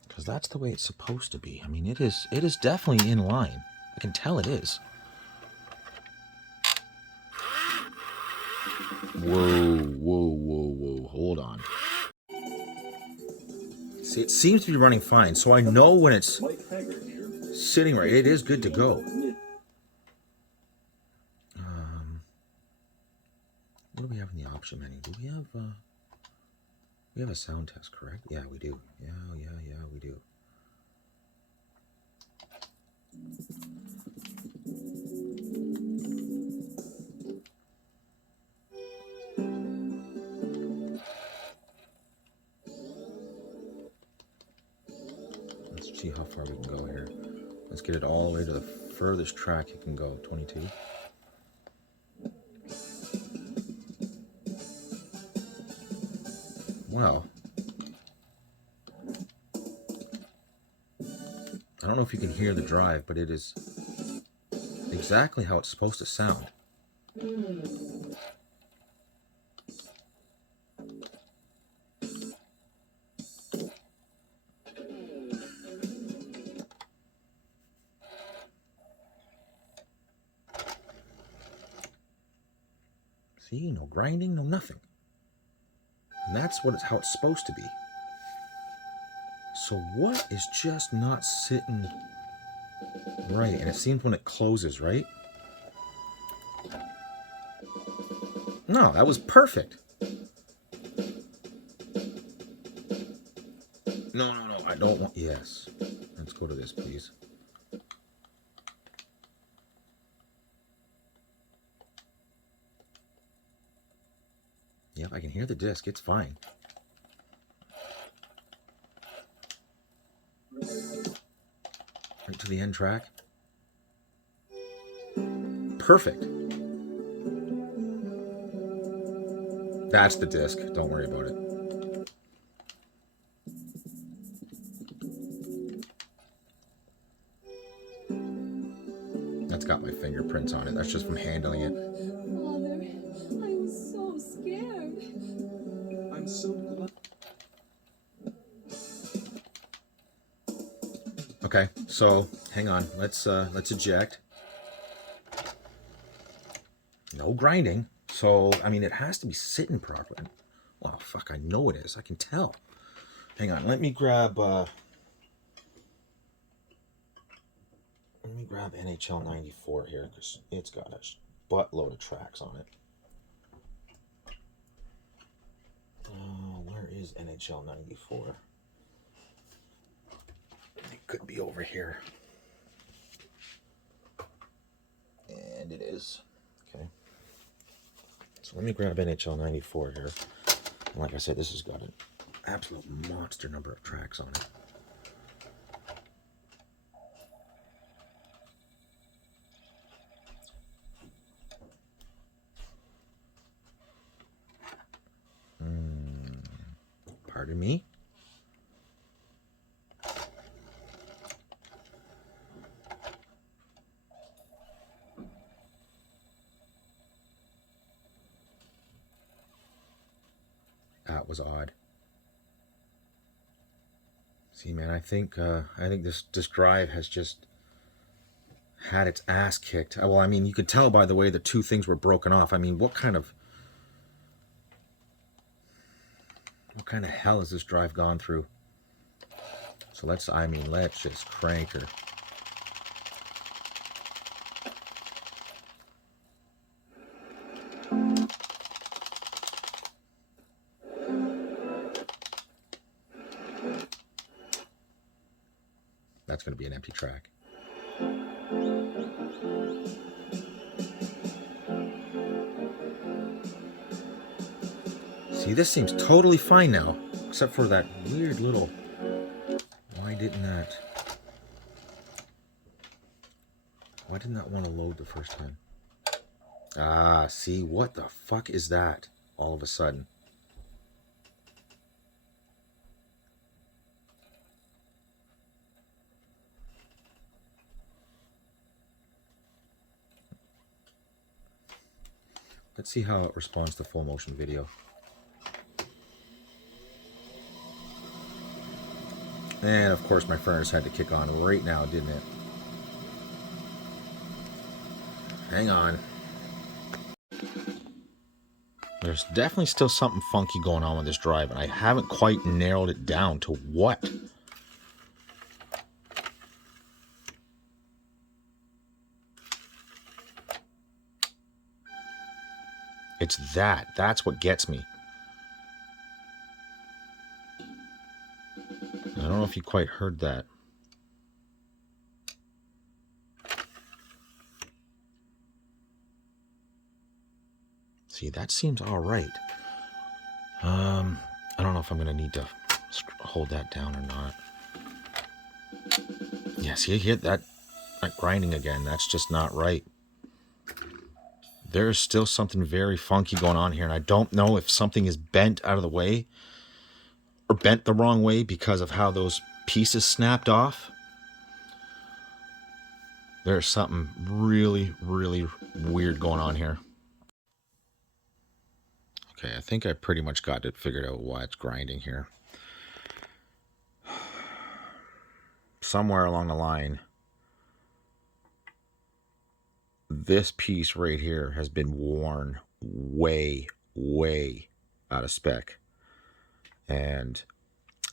Because that's the way it's supposed to be. I mean, it is definitely in line. I can tell it is. Whoa, whoa, whoa, whoa. Hold on. See, it seems to be running fine, so I know when it's sitting right. It is good to go. What do we have in the option menu? Do we have a sound test, correct? Yeah, we do. Yeah, we do. Let's see how far we can go here. Let's get it all the way to the furthest track it can go, 22. Wow. I don't know if you can hear the drive, but it is exactly how it's supposed to sound. See, no grinding, no nothing. And that's how it's supposed to be. So what is just not sitting Right, and it seems when it closes, right? No, that was perfect. No, I don't want... Yes. Let's go to this, please. Yep, I can hear the disc. It's fine. Right to the end track. Perfect. That's the disc. Don't worry about it. That's got my fingerprints on it. That's just from handling it. Father, I was so scared. I'm so glad. Okay, so hang on. Let's eject. No grinding. So I mean, it has to be sitting properly. Well, fuck, I know it is. I can tell. Hang on. Let me grab NHL 94 here because it's got a buttload of tracks on it. Where is NHL 94? It could be over here. And it is. Okay. So let me grab NHL 94 here. And like I said, this has got an absolute monster number of tracks on it. Pardon me? That was odd. See, man, I think this drive has just had its ass kicked. Well, I mean, you could tell by the way the two things were broken off. I mean, what kind of hell has this drive gone through? So let's just crank her. That's going to be an empty track. See, this seems totally fine now, except for that weird little... Why didn't that want to load the first time? Ah, see, what the fuck is that all of a sudden? Let's see how it responds to full motion video. And of course my furnace had to kick on right now, didn't it? Hang on. There's definitely still something funky going on with this drive, and I haven't quite narrowed it down to what. It's that. That's what gets me. I don't know if you quite heard that. See, that seems all right. I don't know if I'm going to need to hold that down or not. Yeah, see, you hear that grinding again. That's just not right. There's still something very funky going on here, and I don't know if something is bent out of the way or bent the wrong way because of how those pieces snapped off. There's something really, really weird going on here. Okay, I think I pretty much got it figured out why it's grinding here. Somewhere along the line, this piece right here has been worn way, way out of spec. And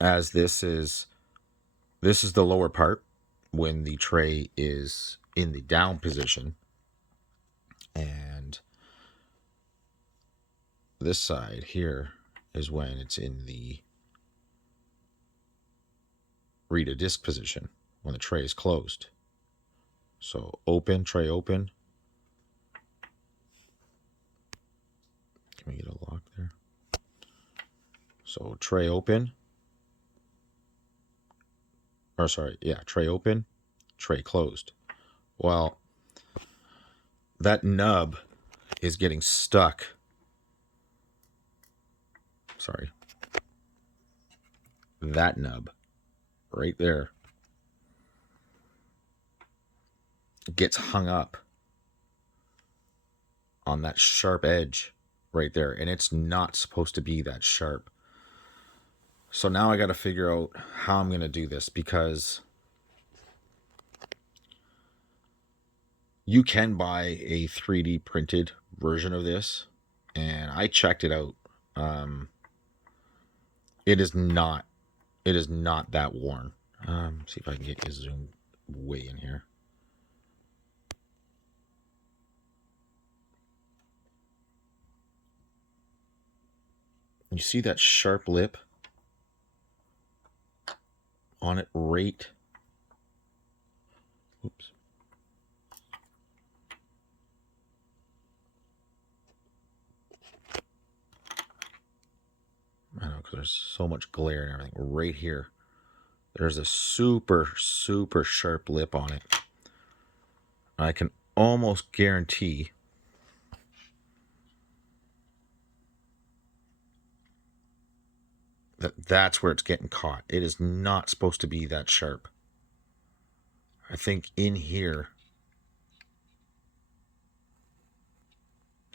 as this is the lower part, when the tray is in the down position, and this side here is when it's in the read a disk position, when the tray is closed. So open, tray open. Can we get a lock there? So tray open. Or sorry, yeah, tray open, tray closed. Well, that nub is getting stuck. Sorry. That nub right there gets hung up on that sharp edge right there, and it's not supposed to be that sharp. So now I got to figure out how I'm going to do this, because you can buy a 3D printed version of this, and I checked it out. It is not that worn. See if I can get you zoomed way in here. You see that sharp lip on it right? Oops. I know, because there's so much glare and everything. Right here, there's a super sharp lip on it. I can almost guarantee that's where it's getting caught. It is not supposed to be that sharp. I think in here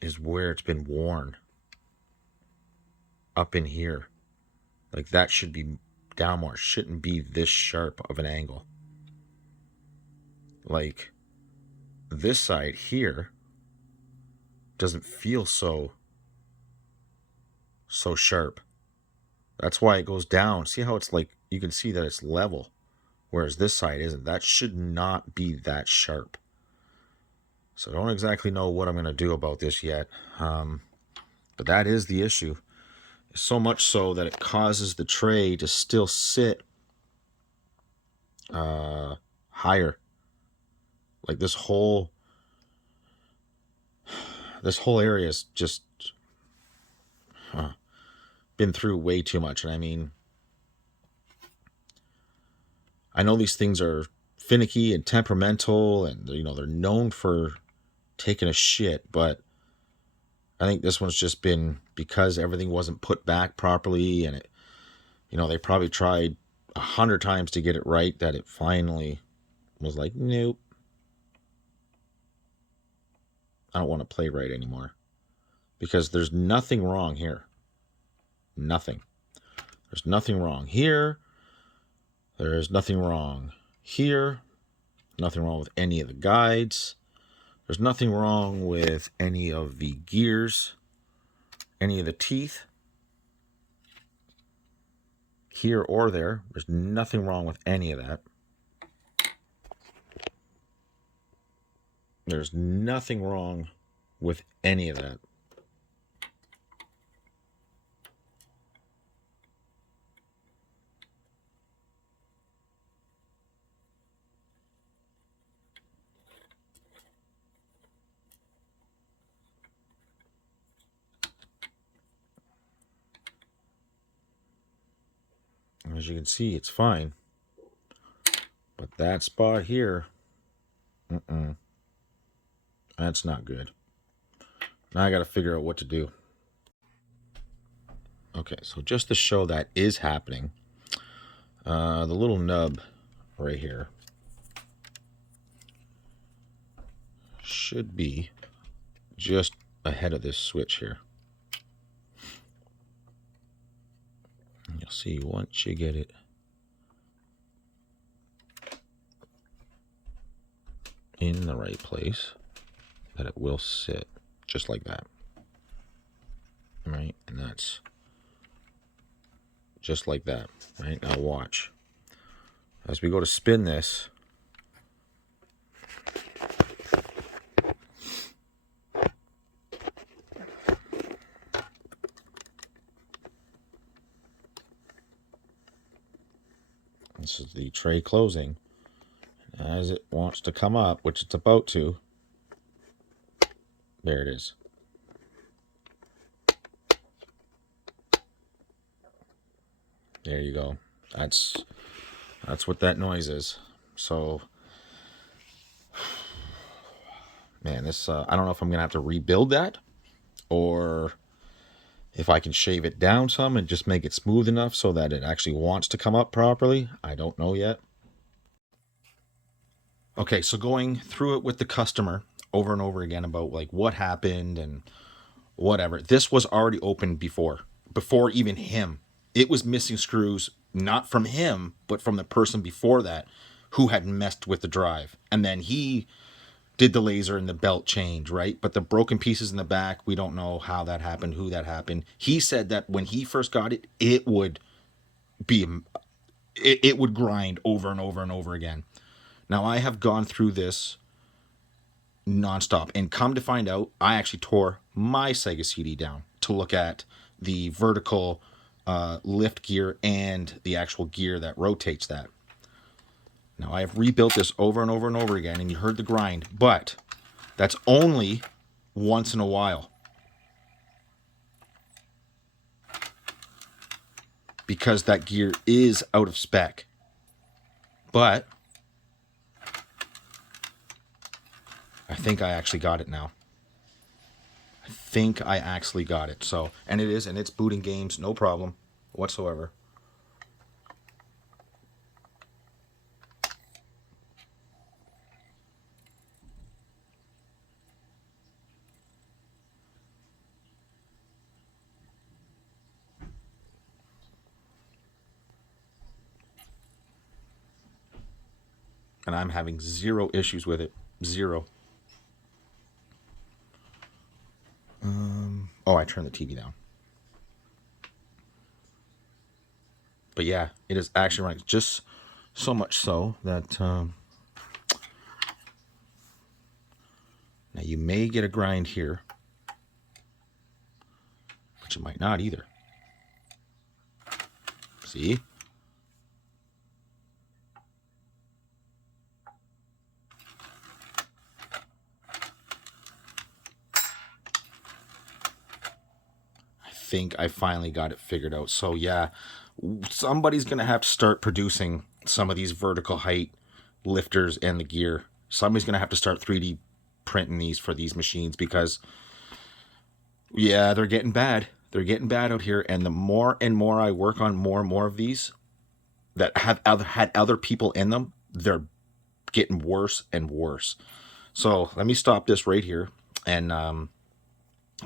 is where it's been worn. Up in here. Like, that should be down more. It shouldn't be this sharp of an angle. Like, this side here doesn't feel so sharp. That's why it goes down. See how it's like, you can see that it's level, whereas this side isn't. That should not be that sharp. So I don't exactly know what I'm going to do about this yet. But that is the issue. So much so that it causes the tray to still sit higher. Like, this whole area is just been through way too much. And I mean, I know these things are finicky and temperamental, and they're known for taking a shit, but I think this one's just been, because everything wasn't put back properly, and it, they probably tried 100 times to get it right, that it finally was like, nope, I don't want to play right anymore. Because there's nothing wrong here. Nothing. There's nothing wrong here. There's nothing wrong here. Nothing wrong with any of the guides. There's nothing wrong with any of the gears, any of the teeth, here or there. There's nothing wrong with any of that. There's nothing wrong with any of that. As you can see, it's fine. But that spot here, that's not good. Now I got to figure out what to do. Okay, so just to show that is happening, the little nub right here should be just ahead of this switch here. And you'll see once you get it in the right place that it will sit just like that. Right? And that's just like that. Right? Now watch. As we go to spin this, This is the tray closing. As it wants to come up, which it's about to, there it is. There you go. That's what that noise is. So, man, this I don't know if I'm gonna have to rebuild that, or if I can shave it down some and just make it smooth enough so that it actually wants to come up properly. I don't know yet. Okay, so going through it with the customer over and over again about like what happened and whatever. This was already opened before even him. It was missing screws, not from him, but from the person before that who had messed with the drive. And then he did the laser and the belt change, right? But the broken pieces in the back, we don't know how that happened, who that happened. He said that when he first got it, it would grind over and over and over again. Now, I have gone through this nonstop, and come to find out, I actually tore my Sega CD down to look at the vertical lift gear and the actual gear that rotates that. Now, I have rebuilt this over and over and over again, and you heard the grind, but that's only once in a while. Because that gear is out of spec. But I think I actually got it now. I think I actually got it. So, and it is, and it's booting games, no problem whatsoever. And I'm having zero issues with it. Zero. Oh, I turned the TV down. But yeah, it is actually running. Just so much so that now you may get a grind here, but you might not either. See? I think I finally got it figured out. So yeah, somebody's going to have to start producing some of these vertical height lifters and the gear. Somebody's going to have to start 3D printing these for these machines, because yeah, they're getting bad. They're getting bad out here. And the more and more I work on more and more of these that have had other people in them, they're getting worse and worse. So let me stop this right here, and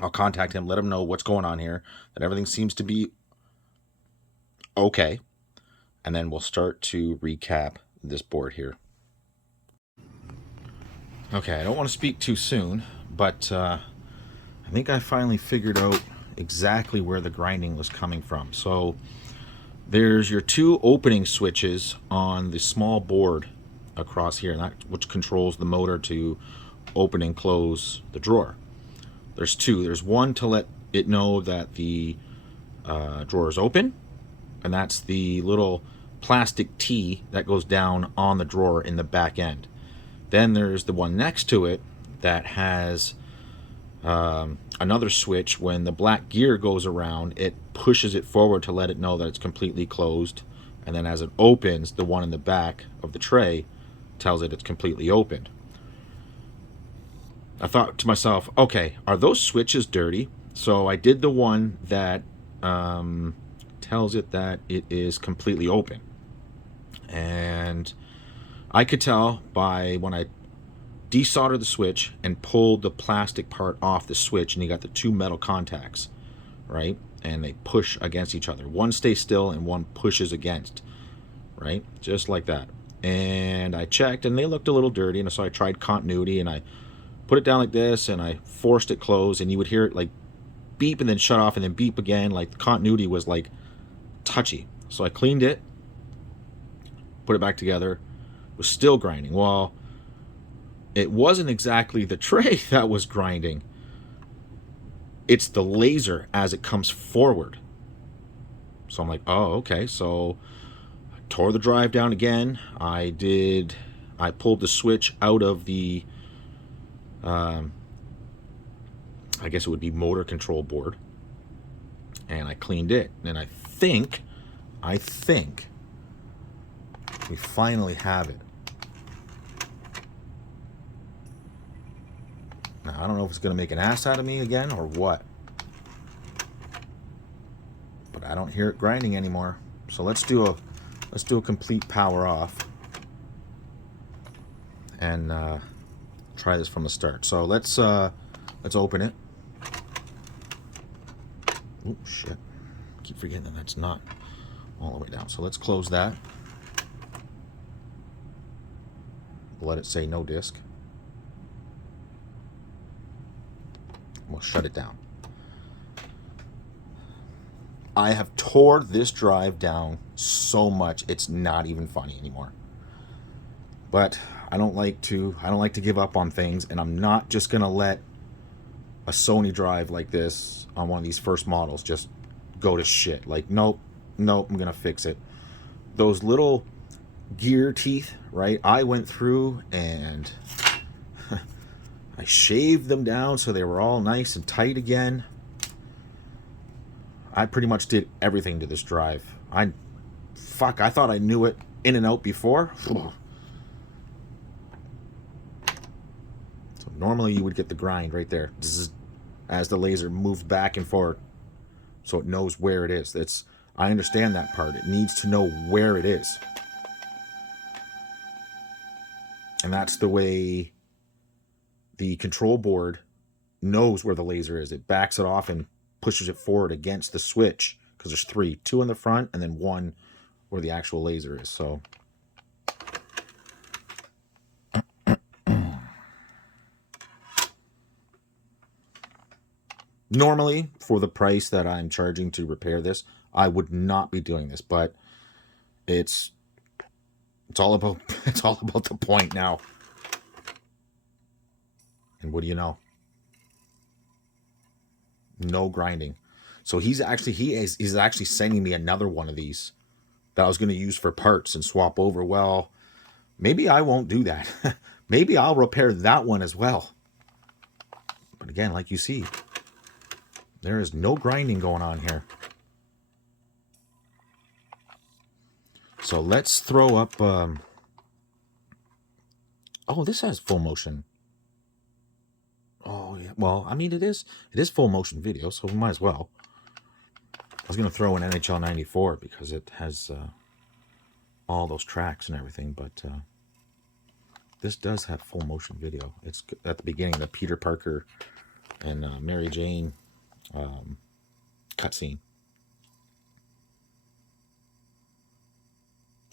I'll contact him, let him know what's going on here, that everything seems to be okay, and then we'll start to recap this board here. Okay, I don't want to speak too soon, but I think I finally figured out exactly where the grinding was coming from. So there's your two opening switches on the small board across here, and that which controls the motor to open and close the drawer. There's two. There's one to let it know that the drawer is open, and that's the little plastic T that goes down on the drawer in the back end. Then there's the one next to it that has another switch. When the black gear goes around, it pushes it forward to let it know that it's completely closed, and then as it opens, the one in the back of the tray tells it it's completely opened. I thought to myself, okay, are those switches dirty? So I did the one that tells it that it is completely open. And I could tell by when I desoldered the switch and pulled the plastic part off the switch, and you got the two metal contacts, right? And they push against each other. One stays still and one pushes against, right? Just like that. And I checked, and they looked a little dirty, and so I tried continuity, and I put it down like this, and I forced it closed, and you would hear it like beep and then shut off and then beep again. Like the continuity was like touchy. So I cleaned it, put it back together. It was still grinding. Well, it wasn't exactly the tray that was grinding. It's the laser as it comes forward. So I'm like, oh, okay. So tore the drive down again. I pulled the switch out of the, I guess it would be motor control board, and I cleaned it. And I think we finally have it. Now, I don't know if it's going to make an ass out of me again or what, but I don't hear it grinding anymore. So let's do a complete power off and try this from the start. So let's open it. Oh shit! Keep forgetting that that's not all the way down. So let's close that. Let it say no disk. We'll shut it down. I have tore this drive down so much it's not even funny anymore. But I don't like to give up on things, and I'm not just gonna let a Sony drive like this on one of these first models just go to shit. Like, nope, I'm gonna fix it. Those little gear teeth, right? I went through and I shaved them down so they were all nice and tight again. I pretty much did everything to this drive. I thought I knew it in and out before. So normally you would get the grind right there as the laser moves back and forth, so it knows where it is. I understand that part. It needs to know where it is. And that's the way the control board knows where the laser is. It backs it off and pushes it forward against the switch, because there's two in the front and then one where the actual laser is. So normally, for the price that I'm charging to repair this, I would not be doing this, but it's all about the point now. And what do you know? No grinding. So he's actually sending me another one of these that I was going to use for parts and swap over. Well, maybe I won't do that. Maybe I'll repair that one as well. But again, like you see, there is no grinding going on here. So let's throw up... oh, this has full motion. Oh, yeah. Well, I mean, it is full motion video, so we might as well. I was going to throw in NHL 94 because it has all those tracks and everything, but this does have full motion video. It's at the beginning, the Peter Parker and Mary Jane cutscene.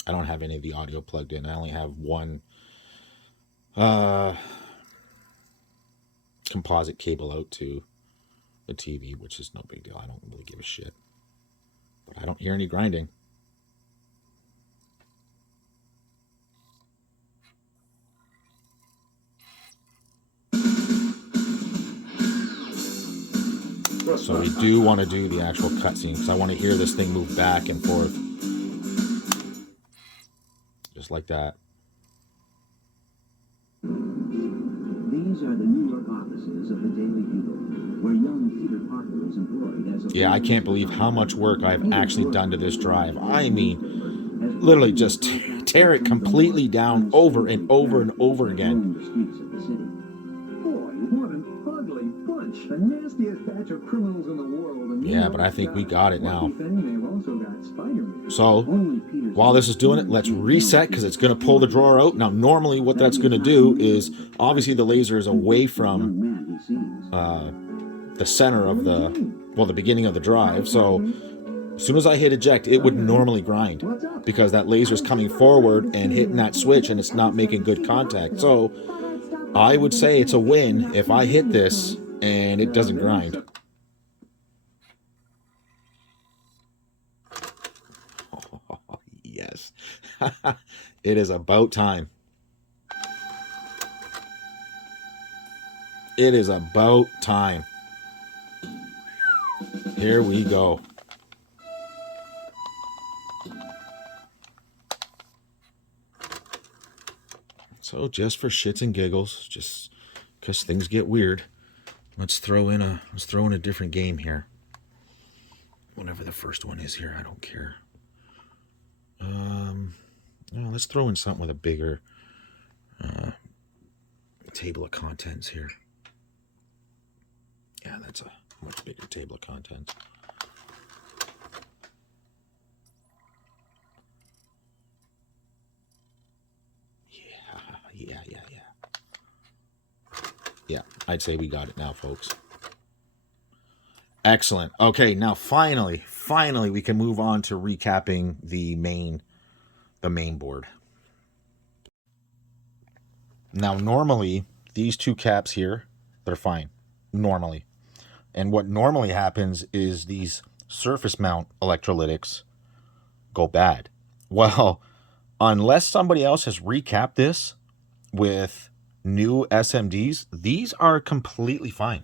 I don't have any of the audio plugged in. I only have one composite cable out to the TV, which is no big deal. I don't really give a shit. But I don't hear any grinding. So we do want to do the actual cutscene, because I want to hear this thing move back and forth. Just like that. These are the New York offices of the Daily Bugle, where young Peter Parker is employed as a... Yeah, I can't believe how much work I've actually done to this drive. I mean, literally just tear it completely down over and over and over again. The streets of the city. Boy, what an ugly bunch. The nastiest batch of criminals in the world. Yeah, but I think we got it now. So, while this is doing it, let's reset, because it's going to pull the drawer out. Now, normally what that's going to do is, obviously the laser is away from the center of the beginning of the drive. So, as soon as I hit eject, it would normally grind, because that laser is coming forward and hitting that switch, and it's not making good contact. So, I would say it's a win if I hit this and it doesn't grind. Oh, yes. It is about time. It is about time. Here we go. So just for shits and giggles, just because things get weird, let's throw in a different game here. Whatever the first one is here, I don't care. No, let's throw in something with a bigger table of contents here. Yeah, that's a much bigger table of contents. Yeah. Yeah, I'd say we got it now, folks. Excellent. Okay, now finally, we can move on to recapping the main board. Now, normally, these two caps here, they're fine, normally. And what normally happens is these surface mount electrolytics go bad. Well, unless somebody else has recapped this with new SMDs, these are completely fine.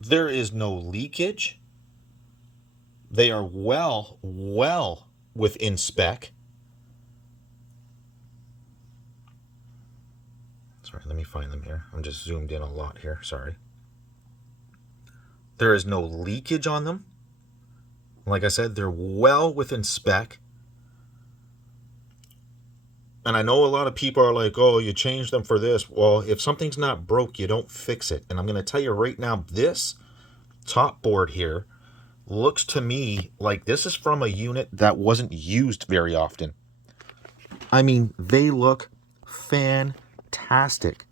There is no leakage. They are well within spec. Sorry, let me find them here. I'm just zoomed in a lot here. Sorry. There is no leakage on them. Like I said, they're well within spec. And I know a lot of people are like, oh, you changed them for this. Well, if something's not broke, you don't fix it. And I'm going to tell you right now, this top board here looks to me like this is from a unit that wasn't used very often. I mean, they look fantastic.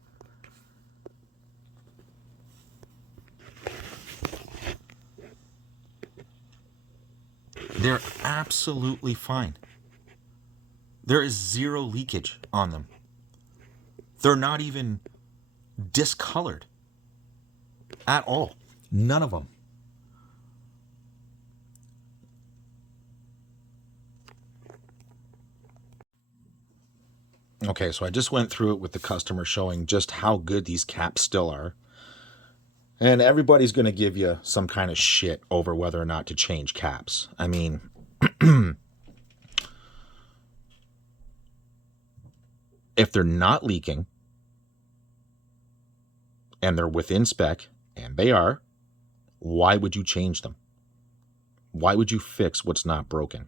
They're absolutely fine. There is zero leakage on them. They're not even discolored at all. None of them. Okay, so I just went through it with the customer showing just how good these caps still are. And everybody's going to give you some kind of shit over whether or not to change caps. I mean, if they're not leaking and they're within spec, and they are, why would you change them? Why would you fix what's not broken?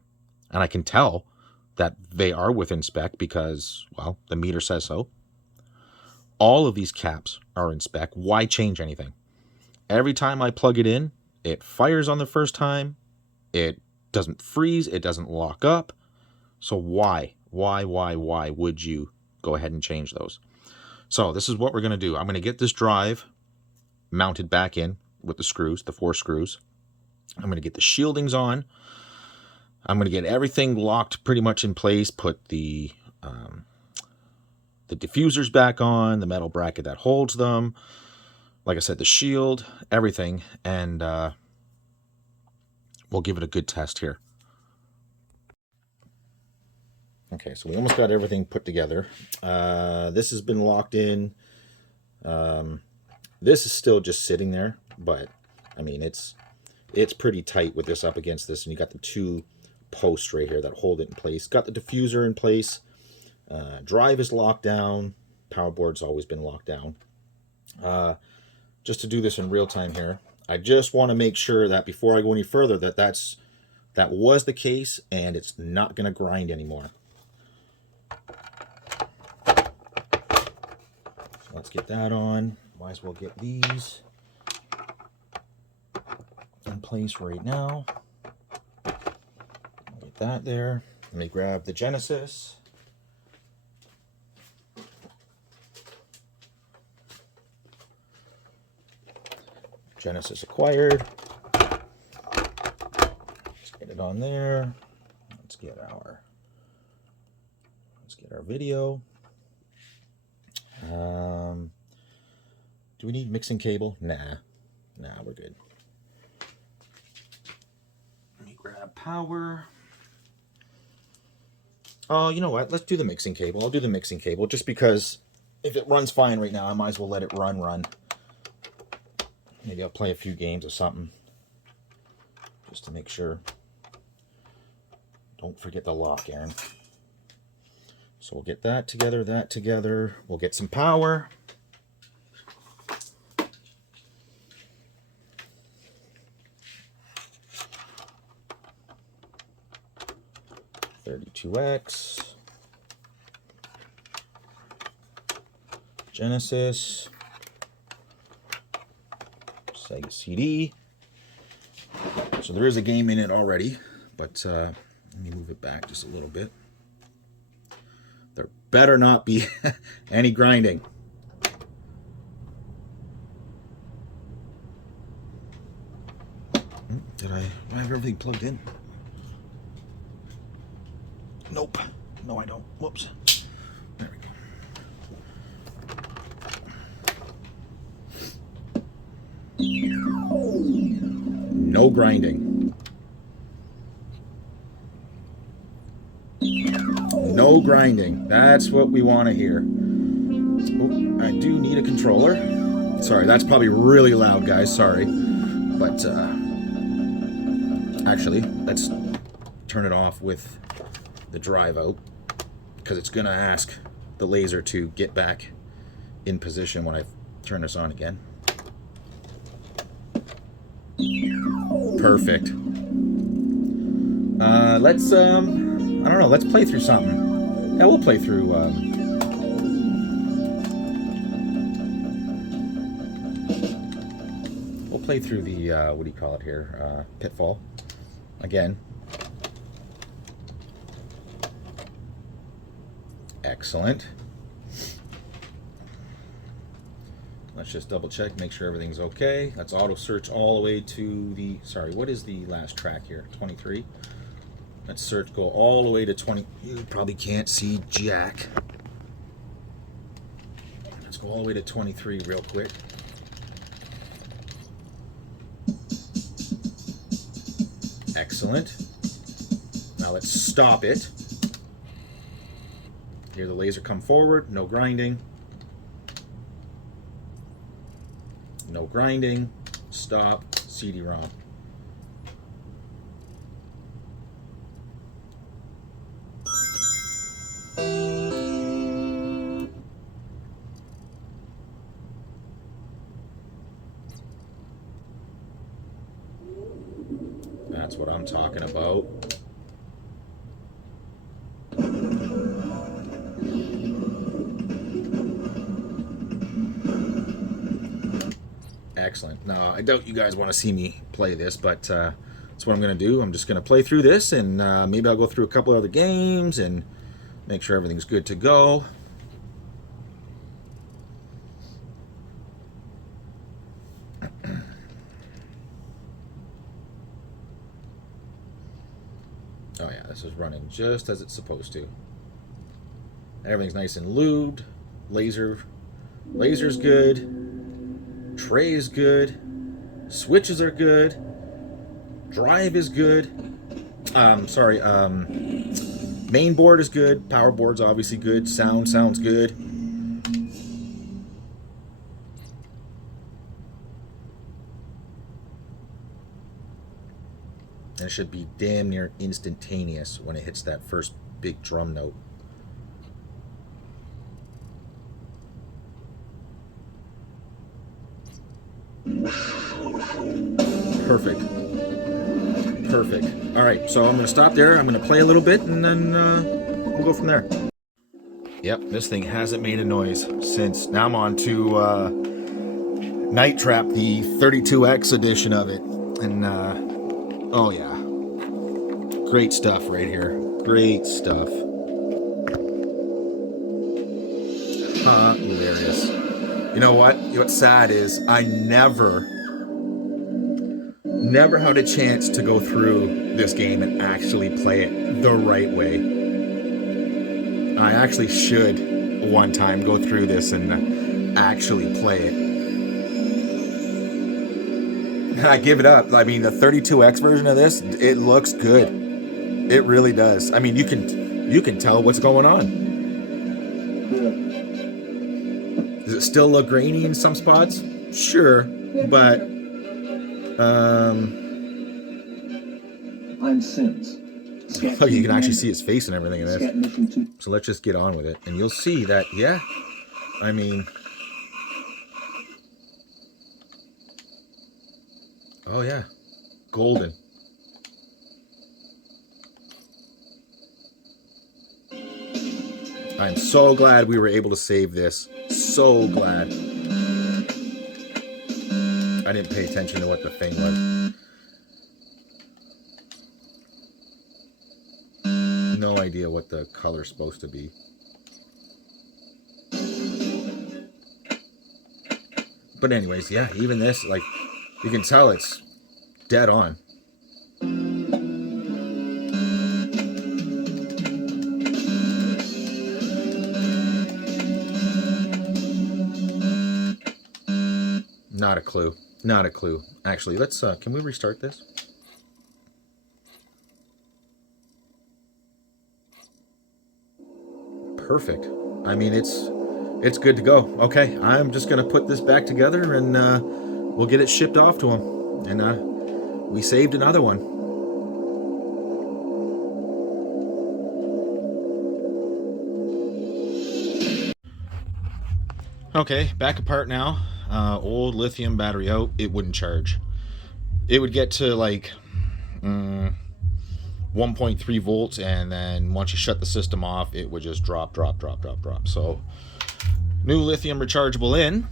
And I can tell that they are within spec because, well, the meter says so. All of these caps are in spec. Why change anything? Every time I plug it in, it fires on the first time. It doesn't freeze. It doesn't lock up. So why would you go ahead and change those? So this is what we're going to do. I'm going to get this drive mounted back in with the screws, the 4 screws. I'm going to get the shieldings on. I'm going to get everything locked pretty much in place, put the diffusers back on, the metal bracket that holds them, like I said, the shield, everything, and we'll give it a good test here. Okay, so we almost got everything put together. This has been locked in. This is still just sitting there, but I mean, it's pretty tight with this up against this, and you got the 2 posts right here that hold it in place. Got the diffuser in place. Drive is locked down. Power board's always been locked down. Just to do this in real time here, I just want to make sure that before I go any further that was the case and it's not going to grind anymore. So let's get that on. Might as well get these in place right now. Get that there. Let me grab the Genesis. Genesis acquired. Let's get it on there. Let's get our video. Do we need mixing cable? Nah, we're good. Let me grab power. Oh, you know what? Let's do the mixing cable. I'll do the mixing cable just because if it runs fine right now, I might as well let it run. Maybe I'll play a few games or something just to make sure. Don't forget the lock, Aaron. So we'll get that together. We'll get some power. .32X. Genesis. Sega CD. So there is a game in it already, but let me move it back just a little bit. There better not be any grinding. Do I have everything plugged in? Nope. No, I don't. Whoops. There we go. No grinding. No grinding. That's what we want to hear. Oh, I do need a controller. Sorry, that's probably really loud, guys. Sorry. But, actually, let's turn it off with the drive out, because it's going to ask the laser to get back in position when I turn this on again. Perfect. Let's, I don't know, let's play through something. Yeah, we'll play through, the, what do you call it here? Pitfall. Again. Excellent. Let's just double check, make sure everything's okay. Let's auto search all the way to the, sorry, what is the last track here? 23. Let's search, go all the way to 20. You probably can't see jack. Let's go all the way to 23 real quick. Excellent. Now let's stop it. Hear the laser come forward, no grinding. No grinding. Stop. CD-ROM. That's what I'm talking about. Excellent. Now, I doubt you guys want to see me play this, but that's what I'm going to do. I'm just going to play through this, and maybe I'll go through a couple other games and make sure everything's good to go. Oh yeah, this is running just as it's supposed to. Everything's nice and lubed. Laser's good. Tray is good. Switches are good. Drive is good. Main board is good. Power board's obviously good. Sounds good. And it should be damn near instantaneous when it hits that first big drum note. Perfect. All right, so I'm going to stop there. I'm going to play a little bit, and then we'll go from there. Yep, this thing hasn't made a noise since. Now I'm on to Night Trap, the 32X edition of it. And, oh yeah. Great stuff right here. Great stuff. Hilarious. You know what? What's sad is I never had a chance to go through this game and actually play it the right way. I actually should one time go through this and actually play it. I give it up. I mean, the 32X version of this, it looks good. It really does. I mean, you can tell what's going on. Does it still look grainy in some spots? Sure, but I'm Sims. Oh, you can actually see his face and everything in this. So let's just get on with it. And you'll see that, yeah, I mean, oh yeah, golden. I'm so glad we were able to save this. So glad. I didn't pay attention to what the thing was. No idea what the color's supposed to be. But anyways, yeah, even this, like, you can tell it's dead on. Not a clue. Not a clue. Actually, let's, can we restart this? Perfect. I mean, it's good to go. Okay, I'm just going to put this back together and we'll get it shipped off to him. And we saved another one. Okay, back apart now. Old lithium battery out. It wouldn't charge. It would get to like 1.3 volts, and then once you shut the system off, it would just drop. So new lithium rechargeable in.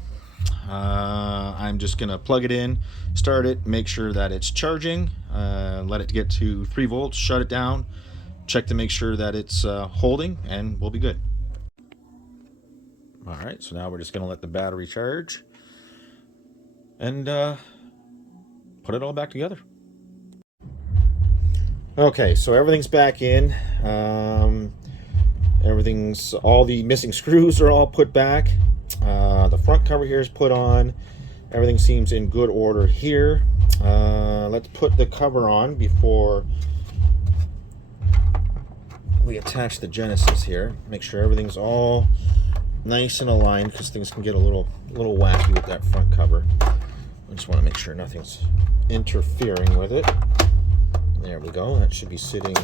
I'm just gonna plug it in, start it, make sure that it's charging, let it get to 3 volts, shut it down, check to make sure that it's holding, and we'll be good. All right, so now we're just gonna let the battery charge and put it all back together. Okay, so everything's back in. All the missing screws are all put back. The front cover here is put on. Everything seems in good order here. Let's put the cover on before we attach the Genesis here. Make sure everything's all nice and aligned, because things can get a little wacky with that front cover. I just want to make sure nothing's interfering with it. There we go. That should be sitting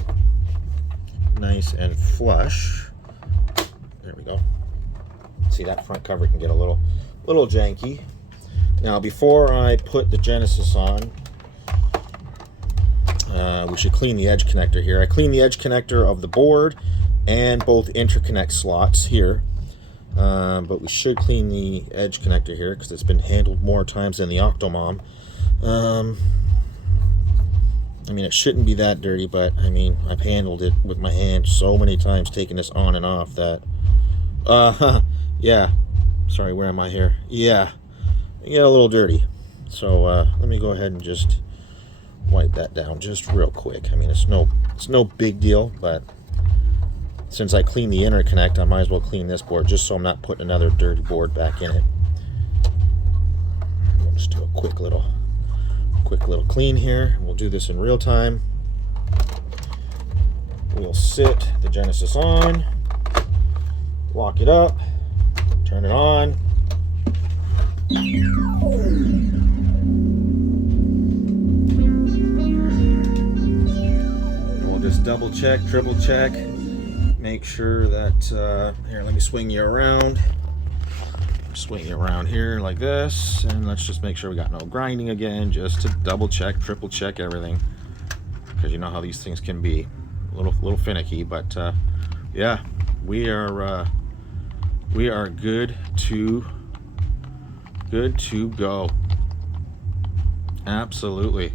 nice and flush. There we go. See, that front cover can get a little janky. Now, before I put the Genesis on, we should clean the edge connector here. I cleaned the edge connector of the board and both interconnect slots here. But we should clean the edge connector here because it's been handled more times than the Octomom. I mean, it shouldn't be that dirty, but I mean, I've handled it with my hand so many times, taking this on and off that, yeah, sorry, where am I here? Yeah, it get a little dirty. So, let me go ahead and just wipe that down just real quick. I mean, it's no big deal, but since I cleaned the interconnect, I might as well clean this board just so I'm not putting another dirty board back in it. We'll just do a quick little clean here. We'll do this in real time. We'll sit the Genesis on, lock it up, turn it on. And we'll just double check, triple check, make sure that, here, let me swing you around. Swing it around here like this, and let's just make sure we got no grinding again, just to double check, triple check everything, because you know how these things can be a little finicky. But yeah, we are good to go. Absolutely.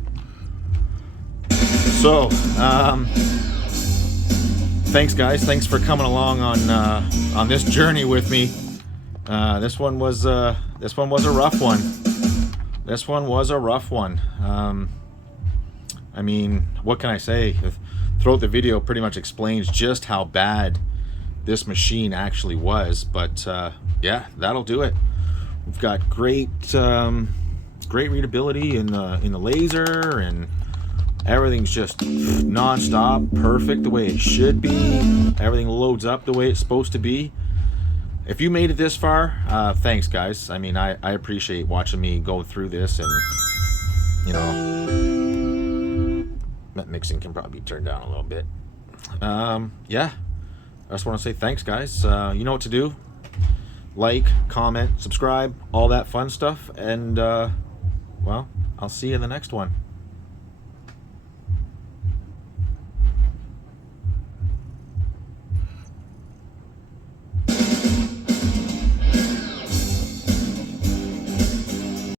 So thanks guys, thanks for coming along on this journey with me. This one was a rough one. This one was a rough one. I mean, what can I say? Throughout the video pretty much explains just how bad this machine actually was. But yeah, that'll do it. We've got great readability in the laser, and everything's just non-stop, perfect the way it should be. Everything loads up the way it's supposed to be. If you made it this far, thanks guys. I mean, I appreciate watching me go through this, and you know, that mixing can probably be turned down a little bit. Yeah, I just want to say thanks, guys. You know what to do. Like, comment, subscribe, all that fun stuff. And, well, I'll see you in the next one.